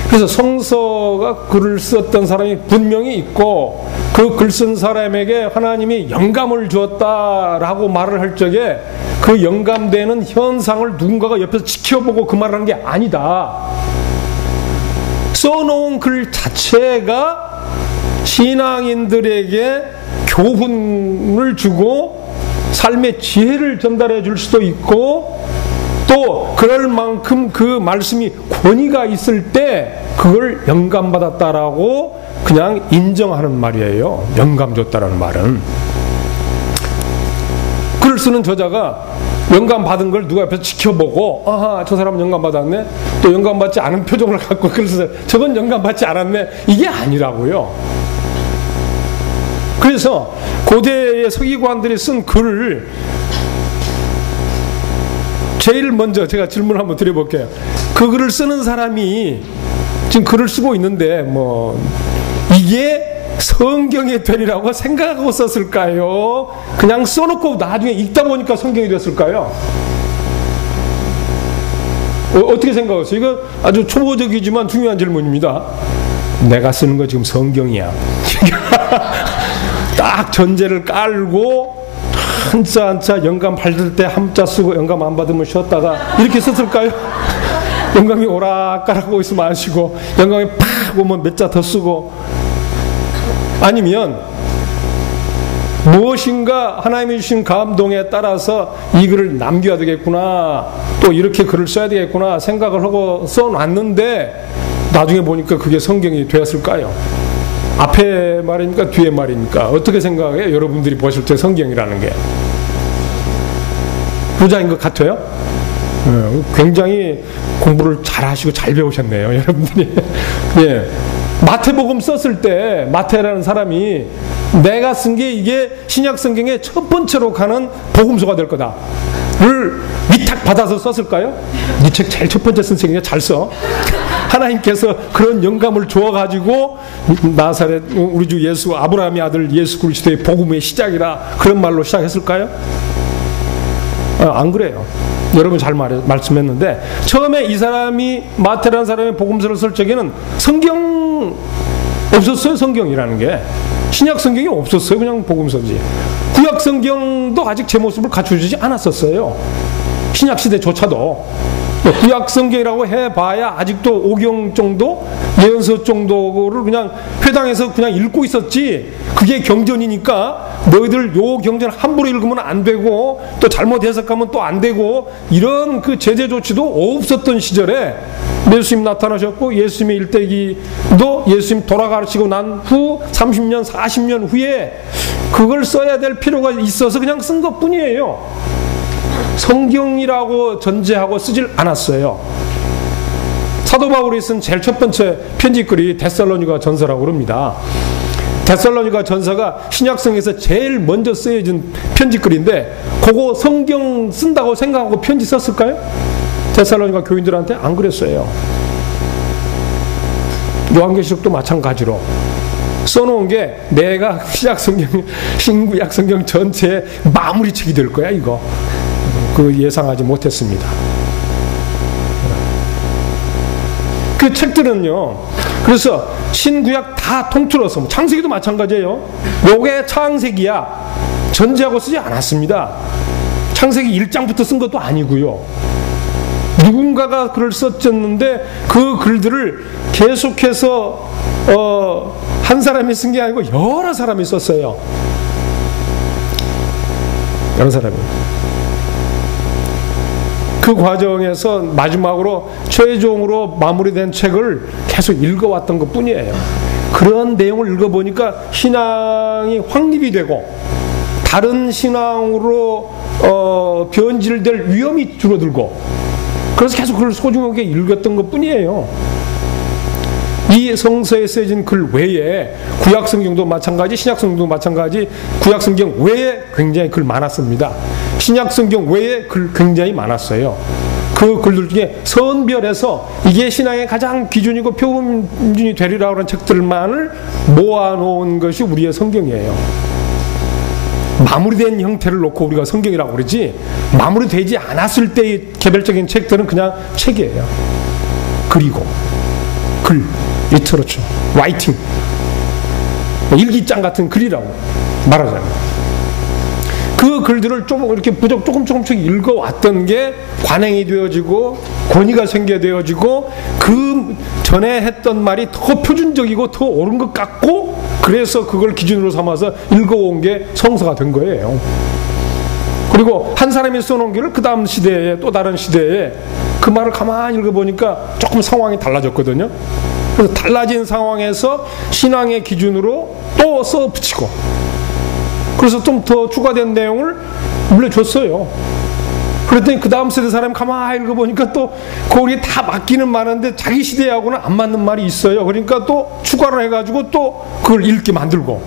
그래서 성서가 글을 썼던 사람이 분명히 있고 그 글 쓴 사람에게 하나님이 영감을 주었다라고 말을 할 적에 그 영감되는 현상을 누군가가 옆에서 지켜보고 그 말을 한 게 아니다. 써놓은 글 자체가 신앙인들에게 교훈을 주고 삶의 지혜를 전달해 줄 수도 있고 또 그럴 만큼 그 말씀이 권위가 있을 때 그걸 영감받았다라고 그냥 인정하는 말이에요. 영감 줬다라는 말은. 글을 쓰는 저자가 영감받은 걸 누가 옆에서 지켜보고 아하 저 사람은 영감받았네, 또 영감받지 않은 표정을 갖고 글을 써서 저건 영감받지 않았네, 이게 아니라고요. 그래서 고대의 서기관들이 쓴 글을 제일 먼저 제가 질문 한번 드려볼게요. 그 글을 쓰는 사람이 지금 글을 쓰고 있는데 뭐 이게 성경이 되리라고 생각하고 썼을까요? 그냥 써놓고 나중에 읽다 보니까 성경이 됐을까요? 어떻게 생각하세요? 이거 아주 초보적이지만 중요한 질문입니다. 내가 쓰는 거 지금 성경이야. 딱 전제를 깔고 한자 한자 영감 받을 때 한자 쓰고 영감 안 받으면 쉬었다가 이렇게 썼을까요? 영감이 오락가락 있으면 안 쉬고 영감이 팍 오면 몇 자 더 쓰고, 아니면 무엇인가 하나님이 주신 감동에 따라서 이 글을 남겨야 되겠구나, 또 이렇게 글을 써야 되겠구나 생각을 하고 써놨는데 나중에 보니까 그게 성경이 되었을까요? 앞에 말입니까? 뒤에 말입니까? 어떻게 생각해요? 여러분들이 보실 때 성경이라는 게 부자인 것 같아요? 굉장히 공부를 잘 하시고 잘 배우셨네요, 여러분들이. 예. 마태복음 썼을 때 마태라는 사람이 내가 쓴 게 이게 신약 성경의 첫 번째로 가는 복음서가 될 거다를 위탁 받아서 썼을까요? 네 책 제일 첫 번째 선생님이 잘 써. 하나님께서 그런 영감을 주어가지고 나사렛 우리 주 예수 아브라함의 아들 예수 그리스도의 복음의 시작이라 그런 말로 시작했을까요? 안 그래요. 여러분 잘 말씀했는데 처음에 이 사람이 마태라는 사람의 복음서를 쓸 적에는 성경 없었어요. 성경이라는 게 신약 성경이 없었어요. 그냥 복음서지. 구약 성경도 아직 제 모습을 갖춰주지 않았었어요. 신약 시대조차도. 구약 성경이라고 해봐야 아직도 오경 정도, 예언서 정도를 그냥 회당에서 그냥 읽고 있었지. 그게 경전이니까 너희들 요 경전 함부로 읽으면 안 되고 또 잘못 해석하면 또 안 되고 이런 그 제재 조치도 없었던 시절에 예수님 나타나셨고 예수님의 일대기도 예수님 돌아가시고 난 후 30년, 40년 후에 그걸 써야 될 필요가 있어서 그냥 쓴 것 뿐이에요. 성경이라고 전제하고 쓰질 않았어요. 사도 바울이 쓴 제일 첫 번째 편지글이 데살로니가 전서라고 그럽니다. 데살로니가 전서가 신약성에서 제일 먼저 쓰여진 편지글인데 그거 성경 쓴다고 생각하고 편지 썼을까요? 데살로니가 교인들한테 안 그랬어요. 요한계시록도 마찬가지로 써놓은 게 내가 신약성경, 신구약성경 전체의 마무리책이 될 거야 이거. 그 예상하지 못했습니다. 그 책들은요, 그래서 신구약 다 통틀어서 창세기도 마찬가지예요. 요게 창세기야 전제하고 쓰지 않았습니다. 창세기 1장부터 쓴 것도 아니고요. 누군가가 글을 썼었는데 그 글들을 계속해서 한 사람이 쓴 게 아니고 여러 사람이 썼어요. 여러 사람이. 그 과정에서 마지막으로 최종으로 마무리된 책을 계속 읽어왔던 것 뿐이에요. 그런 내용을 읽어보니까 신앙이 확립이 되고 다른 신앙으로 변질될 위험이 줄어들고 그래서 계속 그걸 소중하게 읽었던 것 뿐이에요. 이 성서에 쓰여진 글 외에 구약성경도 마찬가지, 신약성경도 마찬가지, 구약성경 외에 굉장히 글 많았습니다. 신약성경 외에 글 굉장히 많았어요. 그 글들 중에 선별해서 이게 신앙의 가장 기준이고 표준이 되리라 하는 책들만을 모아놓은 것이 우리의 성경이에요. 마무리된 형태를 놓고 우리가 성경이라고 그러지 마무리되지 않았을 때의 개별적인 책들은 그냥 책이에요. 그리고 글, 리터러처, 라이팅, 일기장 같은 글이라고 말하잖아요. 그 글들을 좀 이렇게 조금씩 읽어왔던 게 관행이 되어지고 권위가 생겨 되어지고 그 전에 했던 말이 더 표준적이고 더 옳은 것 같고 그래서 그걸 기준으로 삼아서 읽어온 게 성서가 된 거예요. 그리고 한 사람이 써놓은 글을 그 다음 시대에 또 다른 시대에 그 말을 가만히 읽어보니까 조금 상황이 달라졌거든요. 그래서 달라진 상황에서 신앙의 기준으로 또 써붙이고 그래서 좀 더 추가된 내용을 물려줬어요. 그랬더니 그 다음 세대 사람이 가만히 읽어보니까 또 거기에 다 맞기는 많은데 자기 시대하고는 안 맞는 말이 있어요. 그러니까 또 추가를 해가지고 또 그걸 읽게 만들고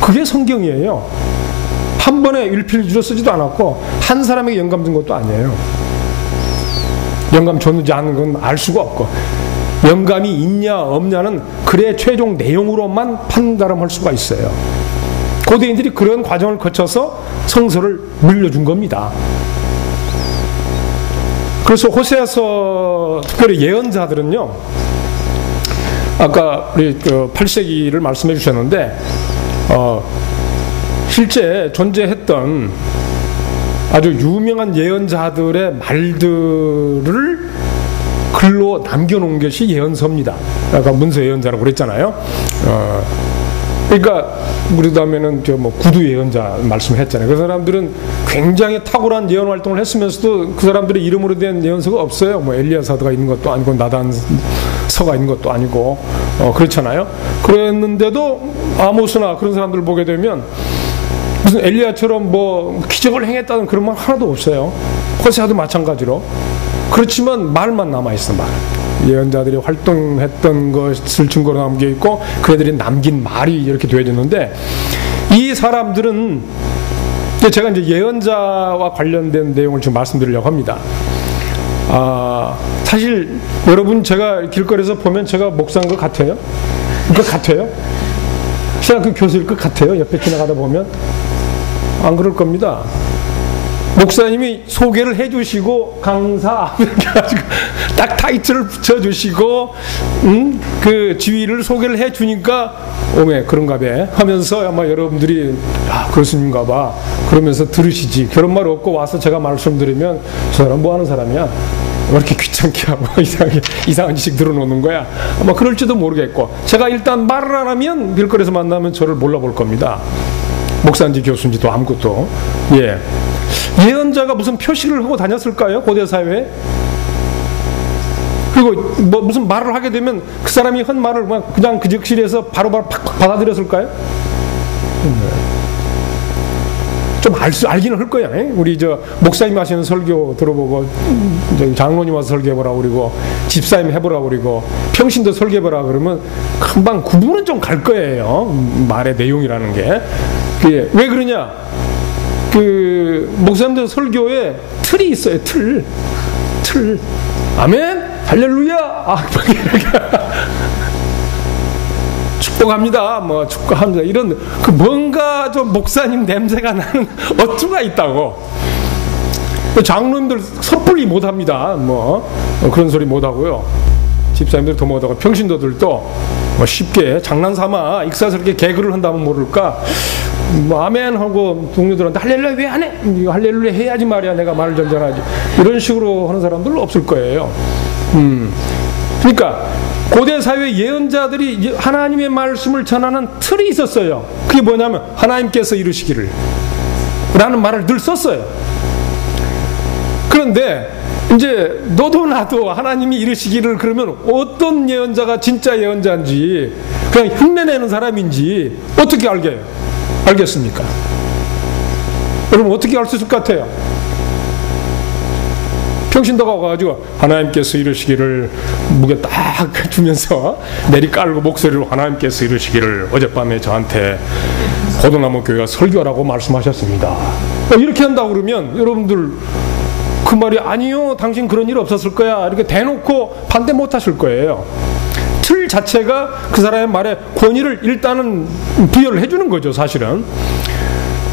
그게 성경이에요. 한 번에 일필주로 쓰지도 않았고 한 사람에게 영감 준 것도 아니에요. 영감 줬는지 않은 건 알 수가 없고 영감이 있냐 없냐는 글의 최종 내용으로만 판단할 수가 있어요. 고대인들이 그런 과정을 거쳐서 성서를 물려준 겁니다. 그래서 호세아서 특별히 예언자들은요, 아까 우리 8세기를 말씀해 주셨는데 실제 존재했던 아주 유명한 예언자들의 말들을 글로 남겨놓은 것이 예언서입니다. 아까 문서 예언자라고 그랬잖아요. 그러니까 우리도 하면은 구두 예언자 말씀했잖아요. 그 사람들은 굉장히 탁월한 예언 활동을 했으면서도 그 사람들의 이름으로 된 예언서가 없어요. 뭐 엘리야사드가 있는 것도 아니고 나단서가 있는 것도 아니고 그렇잖아요. 그랬는데도 아모스나 그런 사람들을 보게 되면 무슨 엘리야처럼 뭐 기적을 행했다는 그런 말 하나도 없어요. 호세아도 마찬가지로. 그렇지만 말만 남아있어. 말. 예언자들이 활동했던 것을 증거로 남겨있고 그들이 남긴 말이 이렇게 되어졌는데 이 사람들은 제가 이제 예언자와 관련된 내용을 지금 말씀드리려고 합니다. 사실 여러분 제가 길거리에서 보면 제가 목사인 것 같아요? 그 같아요? 신학교 교수일 것 같아요? 옆에 지나가다 보면? 안 그럴 겁니다. 목사님이 소개를 해주시고 강사 이렇게 해가지고 딱 타이틀을 붙여주시고 그 지위를 소개를 해주니까 오메 그런가 봐 하면서 아마 여러분들이 교수님가 봐 그러면서 들으시지. 그런 말 없고 와서 제가 말씀드리면 저 사람 뭐 하는 사람이야? 왜 이렇게 귀찮게 하고 이상한 지식 들어놓는 거야? 아마 그럴지도 모르겠고 제가 일단 말을 안 하면 길거리에서 만나면 저를 몰라볼 겁니다. 목사인지 교수인지도 아무것도. 예. 예언자가 무슨 표식을 하고 다녔을까요? 고대 사회에? 그리고 뭐 무슨 말을 하게 되면 그 사람이 한 말을 그냥 그 즉실에서 바로바로 팍팍 받아들였을까요? 좀 알기는 할 거야. 우리 목사님 하시는 설교 들어보고 장로님 와서 설교해보라고 그러고 집사님 해보라고 그러고 평신도 설교해보라 그러면 금방 구분은 좀 갈 거예요. 말의 내용이라는 게. 그게 왜 그러냐? 그 목사님들 설교에 틀이 있어요. 틀. 아멘. 할렐루야. 축복합니다. 뭐 축복합니다. 이런 그 뭔가 좀 목사님 냄새가 나는 어투가 있다고. 장로님들 섣불리 못합니다. 뭐 그런 소리 못하고요. 집사님들 더 못하고 평신도들도 뭐 쉽게 장난삼아 익사스럽게 개그를 한다면 모를까. 뭐 아멘 하고 동료들한테 할렐루야 왜 안 해? 이거 할렐루야 해야지 말이야. 내가 말을 전전하지. 이런 식으로 하는 사람들은 없을 거예요. 그러니까 고대 사회 예언자들이 하나님의 말씀을 전하는 틀이 있었어요. 그게 뭐냐면 하나님께서 이루시기를 라는 말을 늘 썼어요. 그런데 이제 너도 나도 하나님이 이루시기를 그러면 어떤 예언자가 진짜 예언자인지 그냥 흉내내는 사람인지 어떻게 알겠습니까? 여러분 어떻게 알 수 있을 것 같아요? 평신도가 와가지고 하나님께서 이루시기를 무게 딱 주면서 내리 깔고 목소리로 하나님께서 이루시기를 어젯밤에 저한테 고도나무 교회가 설교하라고 말씀하셨습니다. 이렇게 한다고 그러면 여러분들 그 말이 아니요 당신 그런 일 없었을 거야 이렇게 대놓고 반대 못 하실 거예요. 틀 자체가 그 사람의 말에 권위를 일단은 부여를 해주는 거죠. 사실은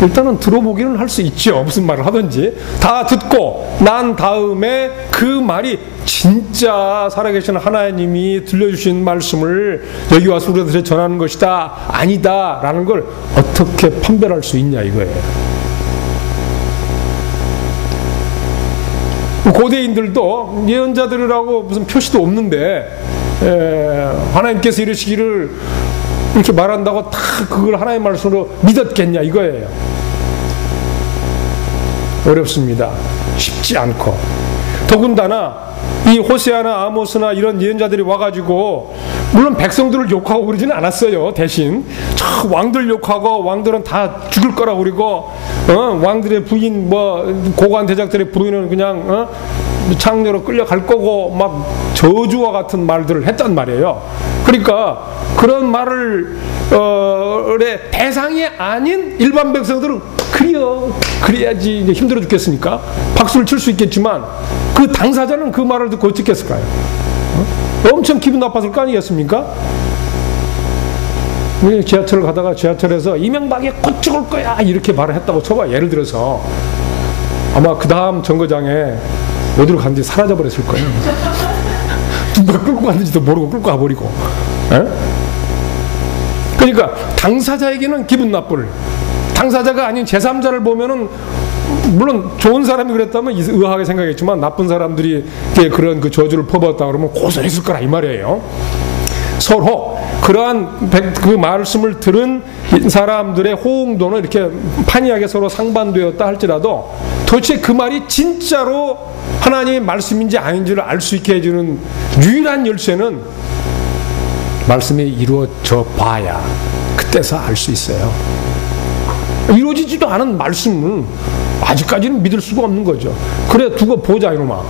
일단은 들어보기는 할 수 있죠. 무슨 말을 하든지. 다 듣고 난 다음에 그 말이 진짜 살아계신 하나님이 들려주신 말씀을 여기 와서 우리들에게 전하는 것이다, 아니다 라는 걸 어떻게 판별할 수 있냐 이거예요. 고대인들도 예언자들이라고 무슨 표시도 없는데 하나님께서 이러시기를 이렇게 말한다고 다 그걸 하나님의 말씀으로 믿었겠냐 이거예요. 어렵습니다. 쉽지 않고. 더군다나 이 호세아나 아모스나 이런 예언자들이 와가지고 물론 백성들을 욕하고 그러지는 않았어요. 대신 저 왕들 욕하고 왕들은 다 죽을 거라고 그러고 왕들의 부인 뭐 고관 대작들의 부인은 그냥 창녀로 끌려갈 거고 막 저주와 같은 말들을 했단 말이에요. 그러니까 그런 말을 대상이 아닌 일반 백성들은 그래야지 이제 힘들어 죽겠으니까 박수를 칠 수 있겠지만 그 당사자는 그 말을 듣고 어떻겠을까요? 엄청 기분 나빴을 거 아니겠습니까? 지하철을 가다가 지하철에서 이명박이 곧 죽을 거야 이렇게 말을 했다고 쳐봐. 예를 들어서 아마 그 다음 정거장에 어디로 갔는지 사라져버렸을 거예요. 누가 끌고 갔는지도 모르고 끌고 가버리고. 그러니까 당사자에게는 기분 나쁠, 당사자가 아닌 제3자를 보면은 물론 좋은 사람이 그랬다면 의아하게 생각했지만 나쁜 사람들이 그런 그 저주를 퍼붓었다 그러면 고소했을 거라 이 말이에요. 서로 그러한 그 말씀을 들은 사람들의 호응도는 이렇게 판이하게 서로 상반되었다 할지라도 도대체 그 말이 진짜로 하나님의 말씀인지 아닌지를 알 수 있게 해주는 유일한 열쇠는 말씀이 이루어져 봐야 그때서 알 수 있어요. 이루어지지도 않은 말씀은 아직까지는 믿을 수가 없는 거죠. 그래 두고 보자 이놈아.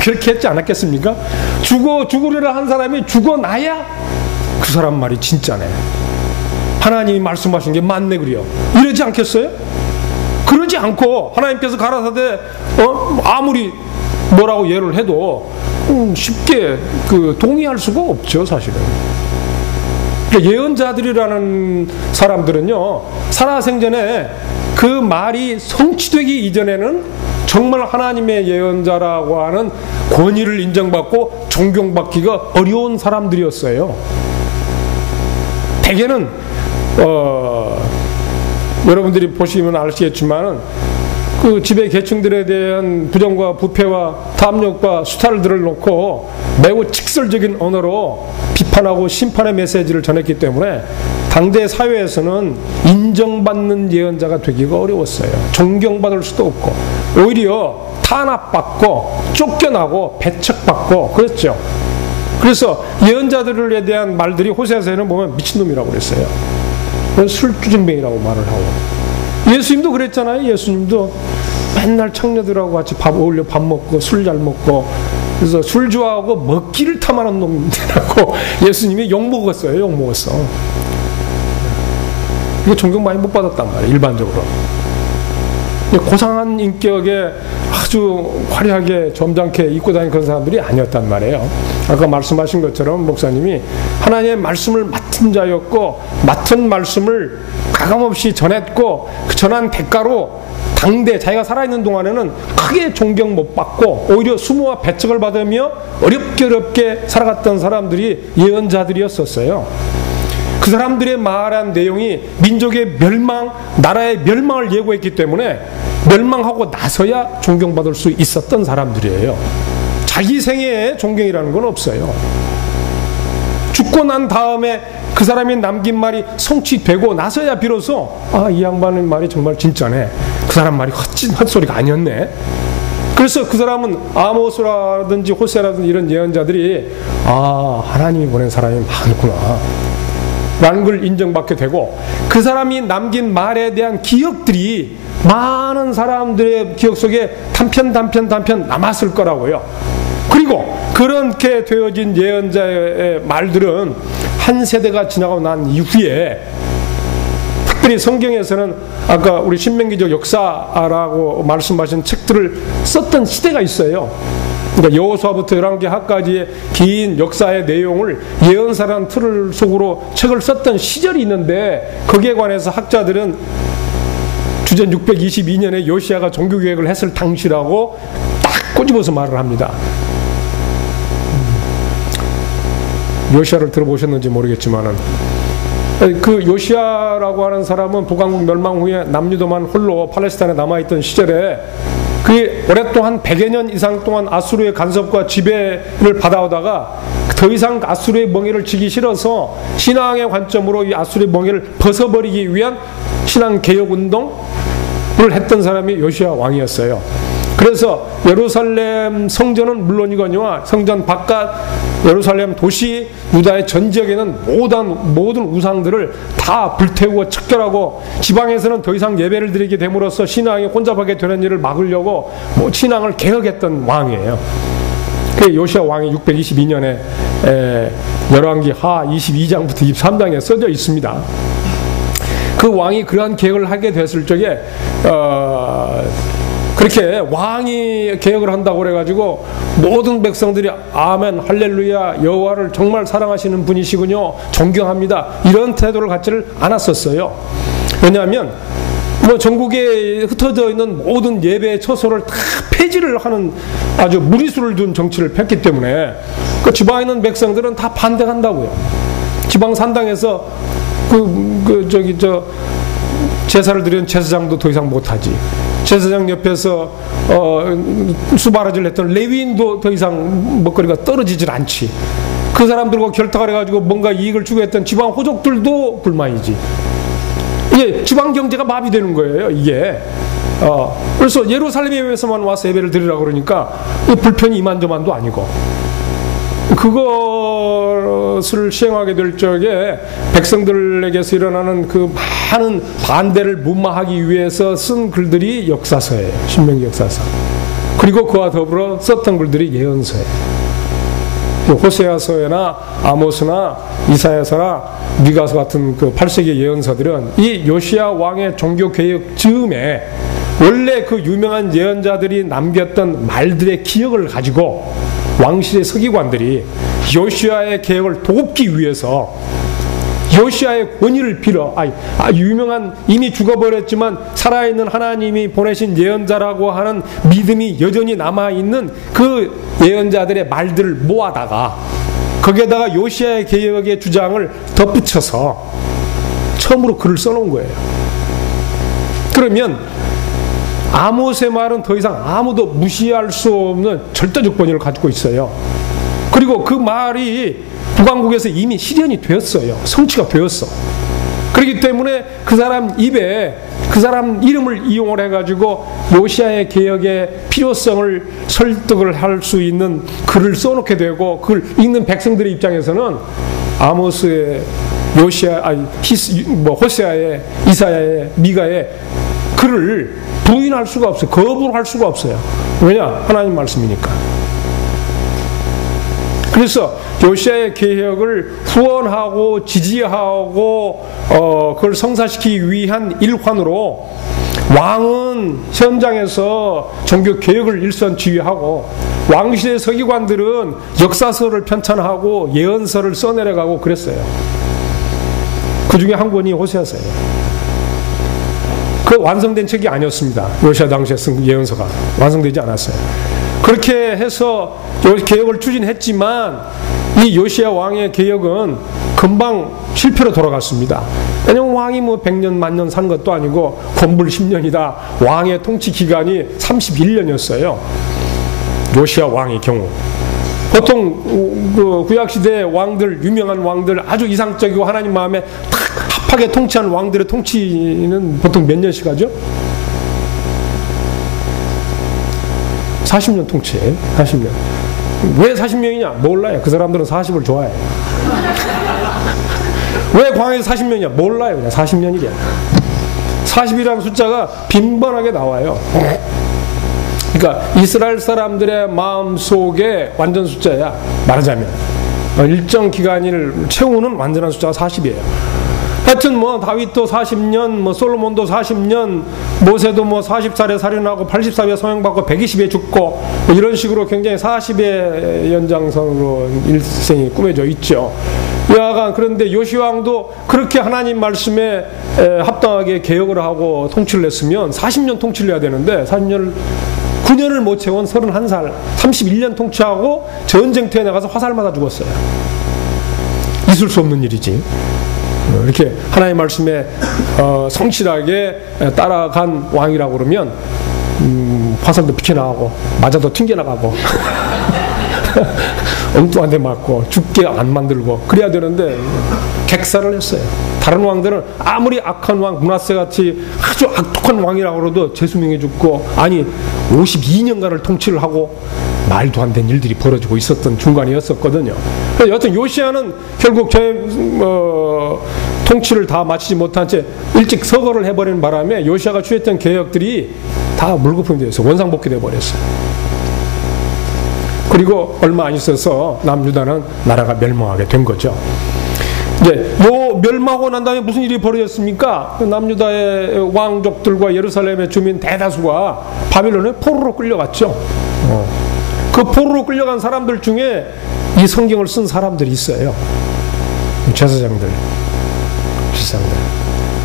그렇게 했지 않았겠습니까? 죽으리라 한 사람이 죽어나야 그 사람 말이 진짜네, 하나님이 말씀하신 게 맞네 그래요. 이러지 않겠어요? 그러지 않고 하나님께서 가라사대 아무리 뭐라고 예를 해도 쉽게 동의할 수가 없죠 사실은. 예언자들이라는 사람들은요, 살아생전에 그 말이 성취되기 이전에는 정말 하나님의 예언자라고 하는 권위를 인정받고 존경받기가 어려운 사람들이었어요. 대개는 여러분들이 보시면 아시겠지만은 그 지배 계층들에 대한 부정과 부패와 탐욕과 수탈을 들어놓고 매우 직설적인 언어로 비판하고 심판의 메시지를 전했기 때문에 당대 사회에서는 인정받는 예언자가 되기가 어려웠어요. 존경받을 수도 없고 오히려 탄압받고 쫓겨나고 배척받고 그랬죠. 그래서 예언자들에 대한 말들이 호세아서에는 보면 미친놈이라고 그랬어요. 술주정뱅이라고 말을 하고, 예수님도 그랬잖아요. 예수님도 맨날 창녀들하고 같이 어울려 밥 먹고 술 잘 먹고, 그래서 술 좋아하고 먹기를 탐하는 놈이라고 예수님이 욕먹었어요. 욕먹었어. 이게 존경 많이 못 받았단 말이에요. 일반적으로. 고상한 인격에 아주 화려하게 점잖게 입고 다니는 그런 사람들이 아니었단 말이에요. 아까 말씀하신 것처럼 목사님이 하나님의 말씀을 맡은 자였고 맡은 말씀을 가감없이 전했고 그 전한 대가로 당대 자기가 살아있는 동안에는 크게 존경 못 받고 오히려 수모와 배척을 받으며 어렵게 살아갔던 사람들이 예언자들이었었어요. 그 사람들의 말한 내용이 민족의 멸망, 나라의 멸망을 예고했기 때문에 멸망하고 나서야 존경받을 수 있었던 사람들이에요. 자기 생애에 존경이라는 건 없어요. 죽고 난 다음에 그 사람이 남긴 말이 성취되고 나서야 비로소 이 양반의 말이 정말 진짜네, 그 사람 말이 헛소리가 아니었네. 그래서 그 사람은 아모스라든지 호세라든지 이런 예언자들이 하나님이 보낸 사람이 많구나 라는 걸 인정받게 되고, 그 사람이 남긴 말에 대한 기억들이 많은 사람들의 기억 속에 단편 남았을 거라고요. 그리고 그렇게 되어진 예언자의 말들은 한 세대가 지나고 난 이후에, 특별히 성경에서는 아까 우리 신명기적 역사라고 말씀하신 책들을 썼던 시대가 있어요. 그러니까 여호수아부터 열왕기하까지의 긴 역사의 내용을 예언사라는 틀을 속으로 책을 썼던 시절이 있는데, 거기에 관해서 학자들은 주전 622년에 요시야가 종교개혁을 했을 당시라고 딱 꼬집어서 말을 합니다. 요시야를 들어보셨는지 모르겠지만은 그 요시야라고 하는 사람은 북왕국 멸망 후에 남유도만 홀로 팔레스타인에 남아있던 시절에 그 오랫동안 100여 년 이상 동안 아수르의 간섭과 지배를 받아오다가 더 이상 아수르의 멍에를 지기 싫어서 신앙의 관점으로 이 아수르의 멍에를 벗어버리기 위한 신앙개혁운동을 했던 사람이 요시야 왕이었어요. 그래서 예루살렘 성전은 물론이거니와 성전 바깥 예루살렘 도시 유다의 전 지역에는 모든 우상들을 다 불태우고 척결하고 지방에서는 더 이상 예배를 드리게 됨으로써 신앙이 혼잡하게 되는 일을 막으려고 신앙을 개혁했던 왕이에요. 그 요시야 왕이 622년에 열왕기 하 22장부터 23장에 써져 있습니다. 그 왕이 그러한 개혁을 하게 됐을 적에 그렇게 왕이 개혁을 한다고 그래가지고 모든 백성들이 아멘 할렐루야 여호와를 정말 사랑하시는 분이시군요 존경합니다 이런 태도를 갖지를 않았었어요. 왜냐하면 전국에 흩어져 있는 모든 예배의 처소를 다 폐지를 하는 아주 무리수를 둔 정치를 폈기 때문에 그 지방에 있는 백성들은 다 반대한다고요. 지방 산당에서 제사를 드리는 제사장도 더 이상 못하지. 제사장 옆에서 수바라지를 했던 레위인도 더 이상 먹거리가 떨어지질 않지. 그 사람들과 결탁을 해가지고 뭔가 이익을 주고 했던 지방 호족들도 불만이지. 이게 지방 경제가 마비되는 거예요, 이게. 그래서 예루살렘에서만 와서 예배를 드리라고 그러니까 불편이 이만저만도 아니고. 그것을 시행하게 될 적에 백성들에게서 일어나는 그 많은 반대를 무마하기 위해서 쓴 글들이 역사서예요. 신명기 역사서. 그리고 그와 더불어 썼던 글들이 예언서예요. 호세아서나 아모스나 이사야서나 미가서 같은 그 8세기 예언서들은 이 요시야 왕의 종교개혁 즈음에 원래 그 유명한 예언자들이 남겼던 말들의 기억을 가지고 왕실의 서기관들이 요시야의 개혁을 돕기 위해서 요시야의 권위를 빌어 유명한 이미 죽어버렸지만 살아있는 하나님이 보내신 예언자라고 하는 믿음이 여전히 남아있는 그 예언자들의 말들을 모아다가 거기에다가 요시야의 개혁의 주장을 덧붙여서 처음으로 글을 써놓은 거예요. 그러면 아모스의 말은 더 이상 아무도 무시할 수 없는 절대적 권위를 가지고 있어요. 그리고 그 말이 북왕국에서 이미 실현이 되었어요. 성취가 되었어. 그렇기 때문에 그 사람 입에 그 사람 이름을 이용을 해가지고 요시야의 개혁의 필요성을 설득을 할 수 있는 글을 써놓게 되고 그걸 읽는 백성들의 입장에서는 아모스의 호세아의 이사야의 미가의 글을 부인할 수가 없어요. 거부를 할 수가 없어요. 왜냐? 하나님 말씀이니까. 그래서 요시야의 개혁을 후원하고 지지하고 그걸 성사시키기 위한 일환으로 왕은 현장에서 종교 개혁을 일선 지휘하고 왕실의 서기관들은 역사서를 편찬하고 예언서를 써내려가고 그랬어요. 그 중에 한 권이 호세아서예요. 그 완성된 책이 아니었습니다. 요시야 당시에 쓴 예언서가 완성되지 않았어요. 그렇게 해서 개혁을 추진했지만 이 요시야 왕의 개혁은 금방 실패로 돌아갔습니다. 왜냐하면 왕이 100년 만년 산 것도 아니고 권불 10년이다. 왕의 통치 기간이 31년이었어요. 요시야 왕의 경우. 보통 그 구약시대 왕들, 유명한 왕들, 아주 이상적이고 하나님 마음에 탁 합하게 통치한 왕들의 통치는 보통 몇 년씩 하죠? 40년 통치예요. 40년. 왜 40년이냐? 몰라요. 그 사람들은 40을 좋아해요. 왜 광야에서 40년이냐? 몰라요. 그냥 40년이래. 40이라는 숫자가 빈번하게 나와요. 그러니까 이스라엘 사람들의 마음속에 완전 숫자야. 말하자면 일정 기간을 채우는 완전한 숫자가 40이에요. 하여튼 뭐 다윗도 40년, 뭐 솔로몬도 40년, 모세도 뭐 40살에 살인하고 80살에 소형받고 120에 죽고 뭐 이런 식으로 굉장히 40의 연장선으로 일생이 꾸며져 있죠. 여하간 그런데 요시야 왕도 그렇게 하나님 말씀에 합당하게 개혁을 하고 통치를 했으면 40년 통치를 해야 되는데 9년을 못 채운 31살 31년 통치하고 전쟁터에 나가서 화살 맞아 죽었어요. 있을 수 없는 일이지. 이렇게 하나님 말씀에 성실하게 따라간 왕이라고 그러면 화살도 비켜나가고 맞아도 튕겨나가고 엉뚱한 데 맞고 죽게 안 만들고 그래야 되는데 객사를 했어요. 다른 왕들은 아무리 악한 왕 므낫세같이 아주 악독한 왕이라고 그래도 재수명해 죽고, 아니 52년간을 통치를 하고 말도 안 되는 일들이 벌어지고 있었던 중간이었었거든요. 여하튼 요시야는 결국 통치를 다 마치지 못한 채 일찍 서거를 해버리는 바람에 요시야가 취했던 개혁들이 다 물거품이 되어서 원상복귀돼 버렸어요. 그리고 얼마 안 있어서 남유다는 나라가 멸망하게 된 거죠. 이제 요 멸망하고 난 다음에 무슨 일이 벌어졌습니까? 남유다의 왕족들과 예루살렘의 주민 대다수가 바빌론에 포로로 끌려갔죠. 그 포로로 끌려간 사람들 중에 이 성경을 쓴 사람들이 있어요. 제사장들.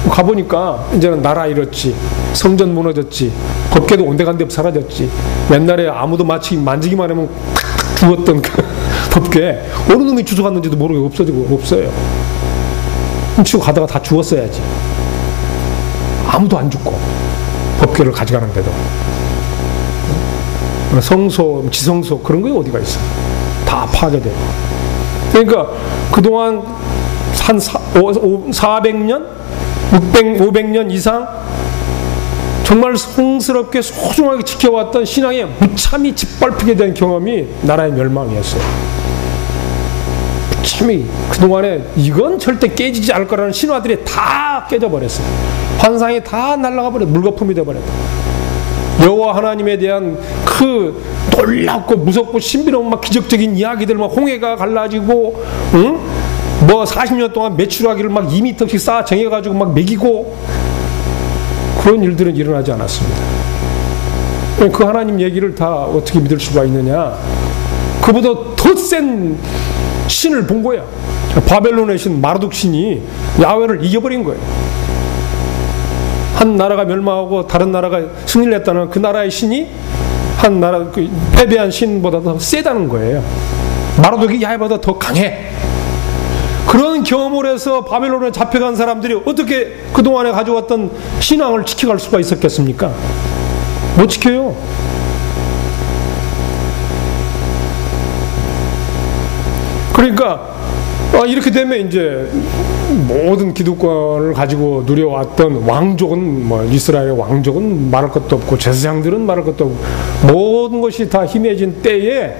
가보니까 이제는 나라 잃었지, 성전 무너졌지, 법궤도 온데간데 사라졌지, 옛날에 아무도 마치 만지기만 하면 탁탁 죽었던 그 법궤 어느 놈이 주워갔는지도 모르게 없어지고 없어요. 훔치고 가다가 다 죽었어야지. 아무도 안 죽고 법궤를 가져가는데도 성소, 지성소 그런 게 어디가 있어? 다 파괴돼요. 그러니까 그동안 한 400년, 500년 이상 정말 성스럽게 소중하게 지켜왔던 신앙에 무참히 짓밟히게 된 경험이 나라의 멸망이었어요. 무참히 그동안에 이건 절대 깨지지 않을 거라는 신화들이 다 깨져버렸어요. 환상이 다 날아가 버렸어요. 물거품이 돼버렸다. 여호와 하나님에 대한 그 놀랍고 무섭고 신비로운 막 기적적인 이야기들, 막 홍해가 갈라지고, 응? 뭐 40년 동안 메추라기를 막 2m씩 쌓아 정해가지고 막 먹이고, 그런 일들은 일어나지 않았습니다. 그 하나님 얘기를 다 어떻게 믿을 수가 있느냐? 그보다 더 센 신을 본 거야. 바벨론의 신 마르둑 신이 야훼를 이겨버린 거예요. 한 나라가 멸망하고 다른 나라가 승리를 했다는 그 나라의 신이 한 나라 그 패배한 신보다 더 세다는 거예요. 마르둑이 야훼보다 더 강해. 그런 경험을 해서 바벨론에 잡혀간 사람들이 어떻게 그동안에 가져왔던 신앙을 지켜갈 수가 있었겠습니까? 못 지켜요. 그러니까 이렇게 되면 이제 모든 기득권을 가지고 누려왔던 왕족은, 뭐 이스라엘의 왕족은 말할 것도 없고 제사장들은 말할 것도 없고 모든 것이 다 희미해진 때에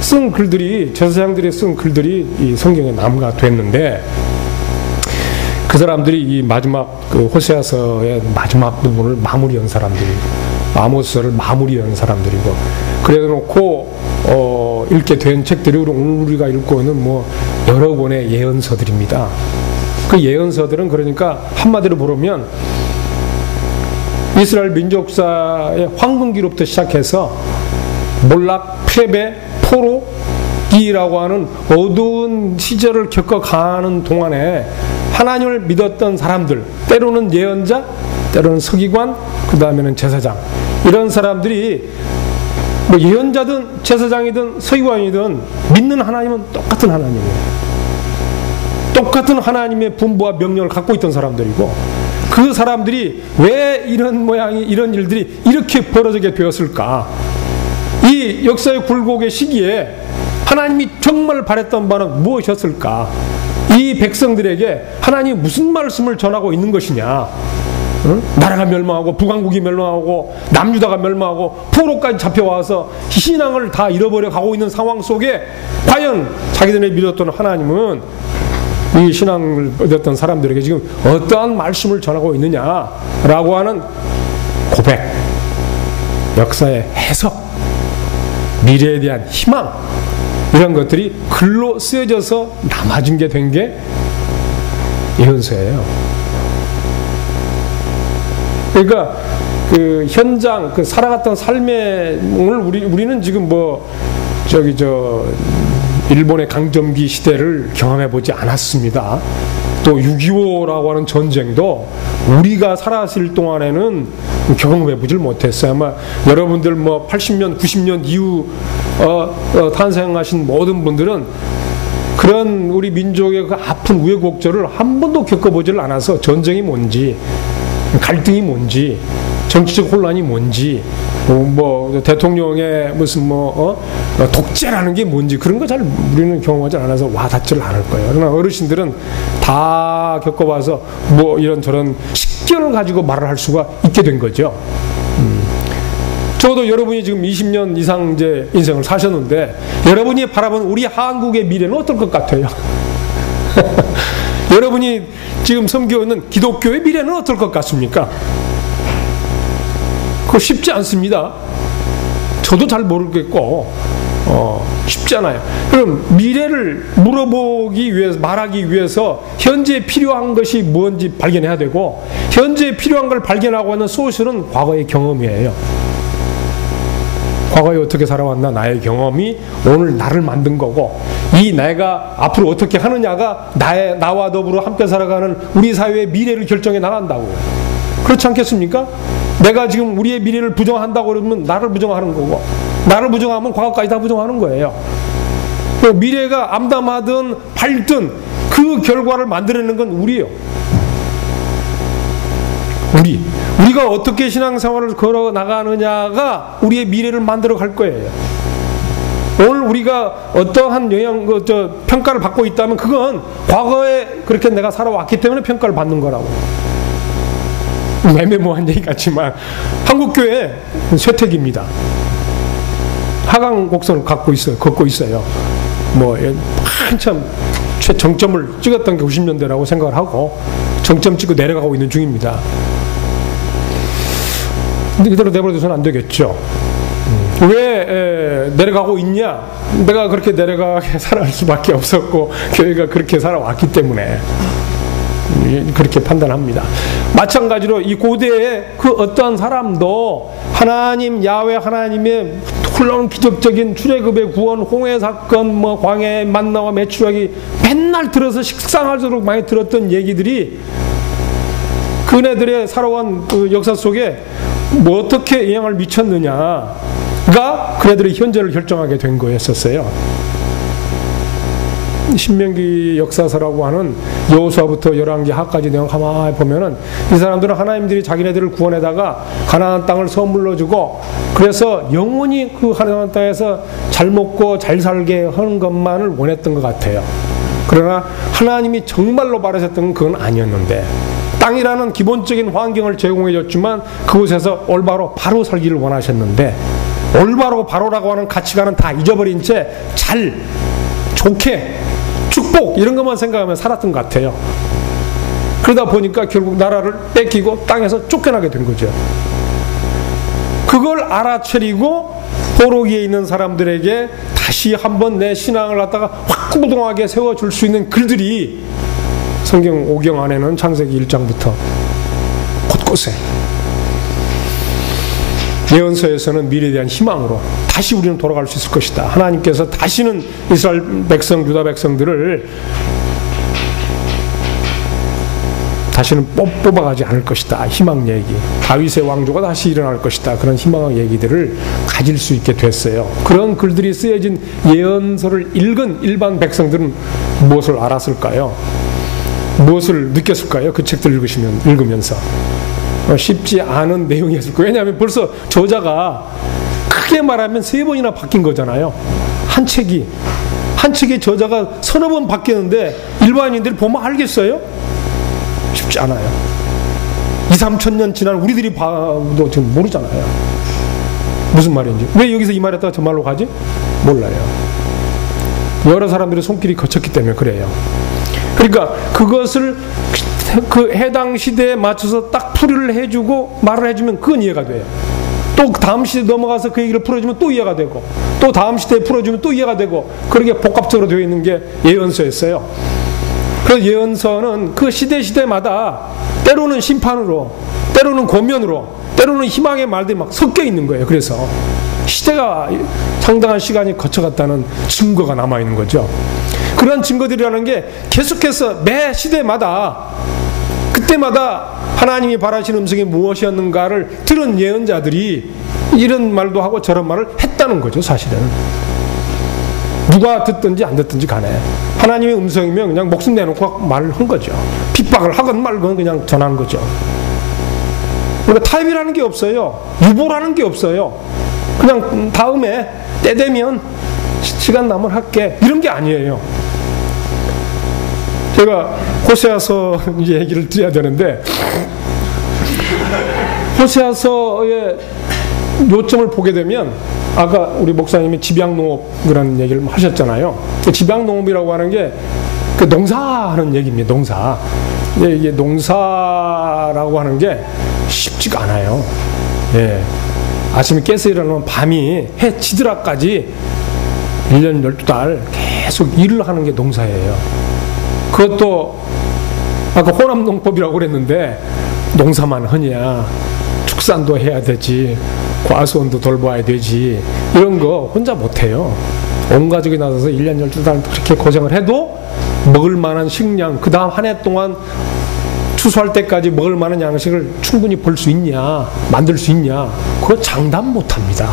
쓴 글들이, 제사장들이 쓴 글들이 이 성경에 남가 됐는데, 그 사람들이 이 마지막 그 호세아서의 마지막 부분을 마무리한 사람들이고, 아모스서를 마무리한 사람들이고, 그래 놓고 읽게 된 책들이 오늘 우리가 읽고 있는 뭐 여러 권의 예언서들입니다. 그 예언서들은 그러니까 한마디로 보면 이스라엘 민족사의 황금기로부터 시작해서 몰락, 패배, 포로기라고 하는 어두운 시절을 겪어가는 동안에 하나님을 믿었던 사람들, 때로는 예언자, 때로는 서기관, 그 다음에는 제사장, 이런 사람들이 뭐 예언자든 제사장이든 서기관이든 믿는 하나님은 똑같은 하나님이에요. 똑같은 하나님의 분부와 명령을 갖고 있던 사람들이고, 그 사람들이 왜 이런 모양이, 이런 일들이 이렇게 벌어지게 되었을까? 이 역사의 굴곡의 시기에 하나님이 정말 바랬던 바는 무엇이었을까? 이 백성들에게 하나님이 무슨 말씀을 전하고 있는 것이냐? 응? 나라가 멸망하고 북왕국이 멸망하고 남유다가 멸망하고 포로까지 잡혀와서 신앙을 다 잃어버려 가고 있는 상황 속에 과연 자기들이 믿었던 하나님은 이 신앙을 얻었던 사람들에게 지금 어떠한 말씀을 전하고 있느냐라고 하는 고백, 역사의 해석, 미래에 대한 희망, 이런 것들이 글로 쓰여져서 남아진 게 된 게 예언서예요. 그러니까 그 현장, 그 살아갔던 삶의 오늘 우리는 지금 일본의 강점기 시대를 경험해 보지 않았습니다. 또 6.25라고 하는 전쟁도 우리가 살았을 동안에는 경험해 보질 못했어요. 아마 여러분들 80년, 90년 이후 탄생하신 모든 분들은 그런 우리 민족의 그 아픈 우여곡절을 한 번도 겪어보질 않아서 전쟁이 뭔지, 갈등이 뭔지, 정치적 혼란이 뭔지, 대통령의 무슨 독재라는 게 뭔지 그런 거 잘 우리는 경험하지 않아서 와닿지를 않을 거예요. 그러나 어르신들은 다 겪어봐서 이런저런 식견을 가지고 말을 할 수가 있게 된 거죠. 저도 여러분이 지금 20년 이상 이제 인생을 사셨는데 여러분이 바라보는 우리 한국의 미래는 어떨 것 같아요? 여러분이 지금 섬기는 기독교의 미래는 어떨 것 같습니까? 그거 쉽지 않습니다. 저도 잘 모르겠고 쉽지 않아요. 그럼 미래를 물어보기 위해서, 말하기 위해서 현재 필요한 것이 뭔지 발견해야 되고, 현재 필요한 걸 발견하고 있는 소스는 과거의 경험이에요. 과거에 어떻게 살아왔나, 나의 경험이 오늘 나를 만든 거고, 이 내가 앞으로 어떻게 하느냐가 나와 더불어 함께 살아가는 우리 사회의 미래를 결정해 나간다고. 그렇지 않겠습니까? 내가 지금 우리의 미래를 부정한다고 그러면 나를 부정하는 거고, 나를 부정하면 과거까지 다 부정하는 거예요. 미래가 암담하든 밝든 그 결과를 만들어내는 건 우리예요. 우리가 어떻게 신앙생활을 걸어 나가느냐가 우리의 미래를 만들어 갈 거예요. 오늘 우리가 어떠한 평가를 받고 있다면 그건 과거에 그렇게 내가 살아왔기 때문에 평가를 받는 거라고. 애매모호한 얘기 같지만 한국교회 쇠퇴기입니다. 하강 곡선을 걷고 있어요. 한참 최정점을 찍었던 게 90년대라고 생각을 하고 정점 찍고 내려가고 있는 중입니다. 근데 이대로 내버려둬서는 안 되겠죠. 왜 내려가고 있냐? 내가 그렇게 내려가게 살아갈 수밖에 없었고 교회가 그렇게 살아왔기 때문에 그렇게 판단합니다. 마찬가지로 이 고대의 그 어떠한 사람도 하나님, 야훼 하나님의 놀라운 기적적인 출애굽의 구원, 홍해 사건, 광야의 만나와 메추라기 맨날 들어서 식상하도록 많이 들었던 얘기들이 그네들의 살아온 그 역사 속에 어떻게 영향을 미쳤느냐가 그네들의 현재를 결정하게 된 거였었어요. 신명기 역사서라고 하는 여호수아부터 열왕기 하까지 내용 가만히 보면은 이 사람들은 하나님들이 자기네들을 구원해다가 가나안 땅을 선물로 주고 그래서 영원히 그 가나안 땅에서 잘 먹고 잘 살게 하는 것만을 원했던 것 같아요. 그러나 하나님이 정말로 바라셨던 건 그건 아니었는데, 땅이라는 기본적인 환경을 제공해 줬지만 그곳에서 올바로 바로 살기를 원하셨는데, 올바로 바로라고 하는 가치관은 다 잊어버린 채 잘, 좋게, 축복 이런 것만 생각하면 살았던 것 같아요. 그러다 보니까 결국 나라를 뺏기고 땅에서 쫓겨나게 된 거죠. 그걸 알아차리고 포로기에 있는 사람들에게 다시 한번 내 신앙을 갖다가 확고동하게 세워줄 수 있는 글들이 성경 5경 안에는 창세기 1장부터 곳곳에 예언서에서는 미래에 대한 희망으로 다시 우리는 돌아갈 수 있을 것이다. 하나님께서 다시는 이스라엘 백성, 유다 백성들을 다시는 뽑아가지 않을 것이다. 희망 얘기. 다윗의 왕조가 다시 일어날 것이다. 그런 희망의 얘기들을 가질 수 있게 됐어요. 그런 글들이 쓰여진 예언서를 읽은 일반 백성들은 무엇을 알았을까요? 무엇을 느꼈을까요? 그 책들 읽으면서. 쉽지 않은 내용이었을 거예요. 왜냐하면 벌써 저자가 크게 말하면 3번이나 바뀐 거잖아요. 한 책의 저자가 서너 번 바뀌었는데 일반인들이 보면 알겠어요? 쉽지 않아요. 2,3천 년 지난 우리들이 봐도 지금 모르잖아요. 무슨 말인지. 왜 여기서 이 말했다가 저 말로 가지? 몰라요. 여러 사람들의 손길이 거쳤기 때문에 그래요. 그러니까 그것을 그 해당 시대에 맞춰서 딱 풀이를 해주고 말을 해주면 그건 이해가 돼요. 또 다음 시대에 넘어가서 그 얘기를 풀어주면 또 이해가 되고, 또 다음 시대에 풀어주면 또 이해가 되고, 그렇게 복합적으로 되어 있는 게 예언서였어요. 그 예언서는 그 시대마다 때로는 심판으로, 때로는 권면으로, 때로는 희망의 말들이 막 섞여 있는 거예요. 그래서 시대가 상당한 시간이 거쳐갔다는 증거가 남아있는 거죠. 그런 증거들이라는 게 계속해서 매 시대마다 그때마다 하나님이 바라시는 음성이 무엇이었는가를 들은 예언자들이 이런 말도 하고 저런 말을 했다는 거죠. 사실은 누가 듣든지 안 듣든지 간에 하나님의 음성이면 그냥 목숨 내놓고 말을 한 거죠. 핍박을 하건 말건 그냥 전한 거죠. 그러니까 타협이라는 게 없어요. 유보라는 게 없어요. 그냥 다음에 때 되면 시간 나면 할게, 이런 게 아니에요. 제가 호세아서 이제 얘기를 드려야 되는데, 호세아서의 요점을 보게 되면 아까 우리 목사님이 집약농업이라는 얘기를 하셨잖아요. 집약농업이라고 하는 게 그 농사하는 얘기입니다. 농사. 이게 농사라고 하는 게 쉽지가 않아요. 예. 아침에 깨서 일어나면 밤이 해 지더라까지 1년 12달 계속 일을 하는 게 농사예요. 그것도 아까 호남농법이라고 그랬는데 농사만 하냐, 축산도 해야 되지, 과수원도 돌봐야 되지, 이런 거 혼자 못해요. 온 가족이 나서서 1년 12달 그렇게 고생을 해도 먹을 만한 식량, 그 다음 한 해 동안 추수할 때까지 먹을 만한 양식을 충분히 벌 수 있냐, 만들 수 있냐, 그거 장담 못합니다.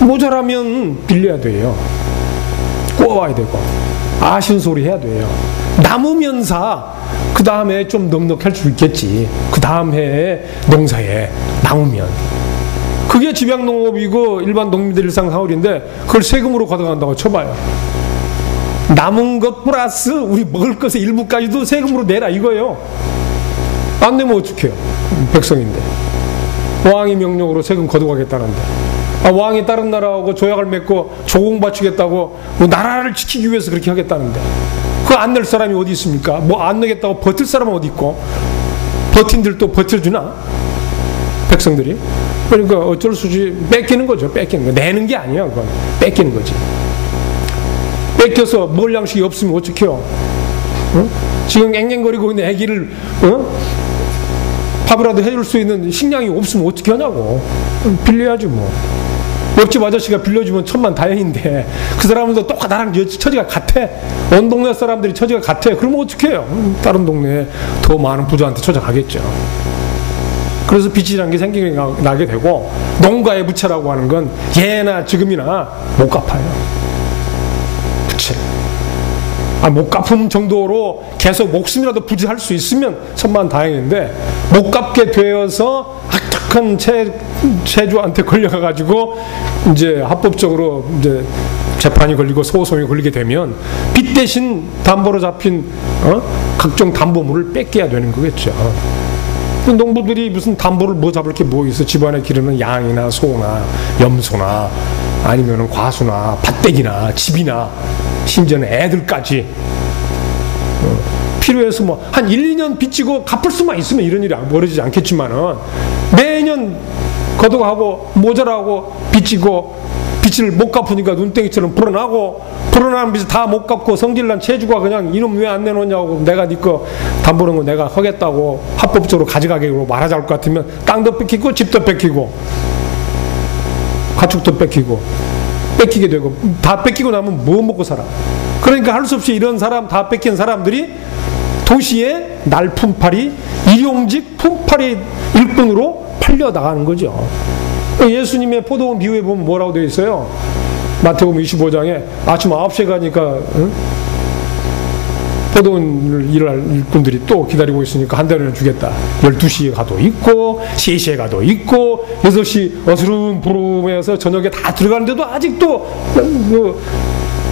모자라면 빌려야 돼요. 구워와야 되고 아신소리 해야 돼요. 남으면 사, 그 다음에 좀 넉넉할 수 있겠지. 그 다음 해에 농사에 남으면. 그게 집약농업이고 일반 농민들 일상생활인데 그걸 세금으로 걷어간다고 쳐봐요. 남은 것 플러스 우리 먹을 것의 일부까지도 세금으로 내라 이거예요. 안 내면 어떡해요? 백성인데. 왕이 명령으로 세금 걷어가겠다는데. 왕이 다른 나라하고 조약을 맺고 조공 바치겠다고 뭐 나라를 지키기 위해서 그렇게 하겠다는데 그거 안 낼 사람이 어디 있습니까? 뭐 안 내겠다고 버틸 사람은 어디 있고, 버틴들도 버텨주나? 백성들이? 그러니까 어쩔 수 없이 뺏기는 거죠. 뺏기는 거. 내는 게 아니야. 그건 뺏기는 거지. 뺏겨서 먹을 양식이 없으면 어떡해요? 응? 지금 앵앵거리고 있는 애기를 밥이라도 해줄 수 있는 식량이 없으면 어떻게 하냐고. 빌려야지 뭐. 옆집 아저씨가 빌려주면 천만다행인데 그 사람들도 똑같아 나랑 처지가 같아. 온 동네 사람들이 처지가 같아. 그러면 어떻게 해요? 다른 동네에 더 많은 부자한테 찾아가겠죠. 그래서 빚이라는 게 생기게 되고, 농가의 부채라고 하는 건 예나 지금이나 못 갚아요. 부채. 못 갚은 정도로 계속 목숨이라도 부지할 수 있으면 천만다행인데 못 갚게 되어서 악독한 채주한테 걸려가지고 이제 합법적으로 이제 재판이 걸리고 소송이 걸리게 되면 빚 대신 담보로 잡힌 각종 담보물을 뺏겨야 되는 거겠죠. 농부들이 무슨 담보를 뭐 잡을 게 뭐 있어? 집안에 기르는 양이나 소나 염소나 아니면은 과수나 밭대기나 집이나 심지어는 애들까지 필요해서 뭐 한 1, 2년 빚지고 갚을 수만 있으면 이런 일이 벌어지지 않겠지만은 매년 거둬가고 모자라고 빚지고 빚을 못 갚으니까 눈덩이처럼 불어나는 빚을 다 못 갚고 성질난 채주가 그냥 이놈 왜 안 내놓냐고 내가 네 거 담보는 거 내가 하겠다고 합법적으로 가져가기로 말하자 할 것 같으면 땅도 뺏기고 집도 뺏기고 가축도 뺏기고 뺏기게 되고 다 뺏기고 나면 뭐 먹고 살아. 그러니까 할 수 없이 이런 사람 다 뺏긴 사람들이 도시에 날품팔이 일용직 품팔이 일꾼으로 팔려 나가는 거죠. 예수님의 포도원 비유에 보면 뭐라고 되어 있어요? 마태복음 25장에 아침 9시에 가니까 포도원을 일할 일꾼들이 또 기다리고 있으니까 한 달을 주겠다. 12시에 가도 있고 3시에 가도 있고 6시 어스름부름해서 저녁에 다 들어가는데도 아직도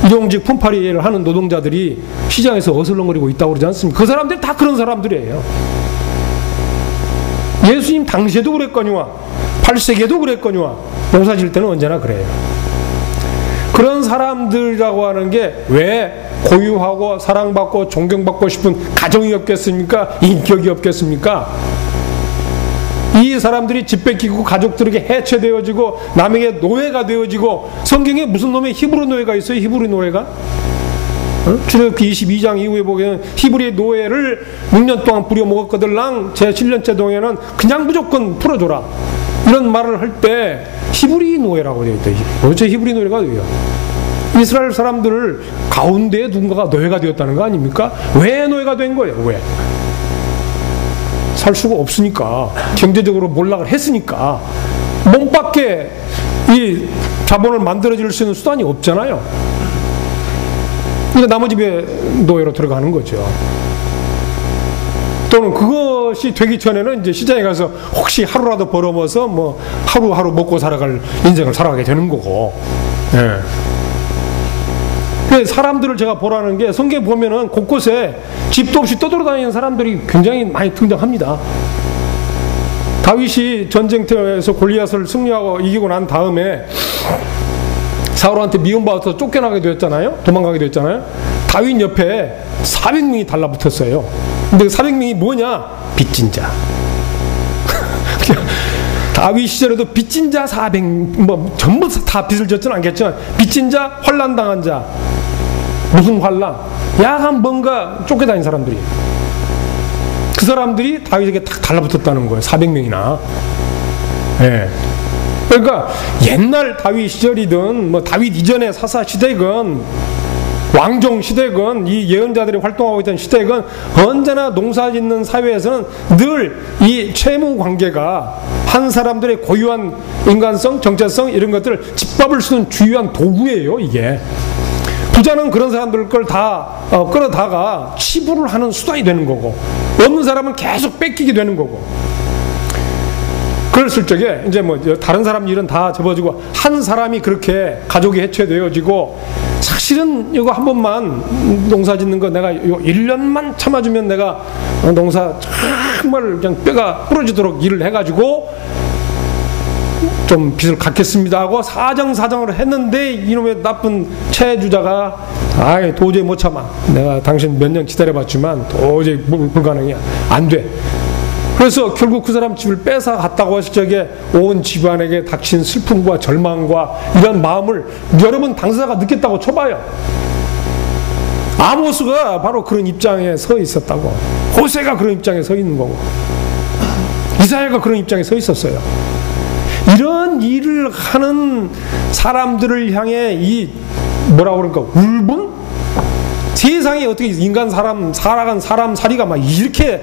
일용직 품팔이를 하는 노동자들이 시장에서 어슬렁거리고 있다고 그러지 않습니까? 그 사람들이 다 그런 사람들이에요. 예수님 당시에도 그랬거니와 8세기에도 그랬거니와 농사 지을 때는 언제나 그래요. 그런 사람들이라고 하는 게 왜 고유하고 사랑받고 존경받고 싶은 가정이 없겠습니까? 인격이 없겠습니까? 이 사람들이 집 뺏기고 가족들에게 해체되어지고 남에게 노예가 되어지고 성경에 무슨 놈의 히브리 노예가 있어요? 히브리 노예가? 출애굽기 22장 이후에 보면 히브리 노예를 6년 동안 부려먹었거들랑 제 7년째 동에는 그냥 무조건 풀어줘라, 이런 말을 할 때 히브리 노예라고 되어 있다. 도대체 히브리 노예가 왜요? 이스라엘 사람들 가운데에 누군가가 노예가 되었다는 거 아닙니까? 왜 노예가 된 거예요? 왜? 살 수가 없으니까, 경제적으로 몰락을 했으니까, 몸 밖에 이 자본을 만들어질 수 있는 수단이 없잖아요. 그러니까 남의 집에 노예로 들어가는 거죠. 또는 그것이 되기 전에는 이제 시장에 가서 혹시 하루라도 벌어먹어서 뭐 하루하루 먹고 살아갈 인생을 살아가게 되는 거고. 예. 사람들을 제가 보라는 게, 성경에 보면은 곳곳에 집도 없이 떠돌아다니는 사람들이 굉장히 많이 등장합니다. 다윗이 전쟁터에서 골리앗을 승리하고 이기고 난 다음에 사울한테 미움받아서 쫓겨나게 되었잖아요. 도망가게 되었잖아요. 다윗 옆에 400명이 달라붙었어요. 근데 400명이 뭐냐? 빚진 자. 다윗 시절에도 빚진 자 400, 뭐 전부 다 빚을 졌지는 않겠지만, 빚진 자, 환난 당한 자. 무슨 환난? 야간 뭔가 쫓겨다닌 사람들이. 그 사람들이 다윗에게 딱 달라붙었다는 거예요. 400명이나. 예. 그러니까 옛날 다윗 시절이든 뭐 다윗 이전의 사사 시대건 왕종 시대건 이 예언자들이 활동하고 있던 시대건, 언제나 농사짓는 사회에서는 늘 이 채무 관계가 한 사람들의 고유한 인간성, 정체성, 이런 것들을 집밥을 쓰는 주요한 도구예요. 이게 부자는 그런 사람들 걸 다 끌어다가 치부를 하는 수단이 되는 거고, 없는 사람은 계속 뺏기게 되는 거고. 그랬을 적에 이제 뭐 다른 사람 일은 다 접어지고 한 사람이 그렇게 가족이 해체되어지고, 사실은 이거 한 번만 농사 짓는 거 내가 1년만 참아주면 내가 농사 정말 그냥 뼈가 부러지도록 일을 해가지고 좀 빚을 갚겠습니다 하고 사정사정을 했는데, 이놈의 나쁜 채주자가 아이 도저히 못 참아, 내가 당신 몇 년 기다려봤지만 도저히 불가능이야, 안 돼. 그래서 결국 그 사람 집을 뺏어 갔다고 했을 적에 온 집안에게 닥친 슬픔과 절망과 이런 마음을 여러분 당사자가 느꼈다고 쳐봐요. 아모스가 바로 그런 입장에 서 있었다고. 호세가 그런 입장에 서 있는 거고, 이사야가 그런 입장에 서 있었어요. 이런 일을 하는 사람들을 향해 이 뭐라고 그럴까, 울분? 세상에 어떻게 인간 사람 살아간 사람 살이가 막 이렇게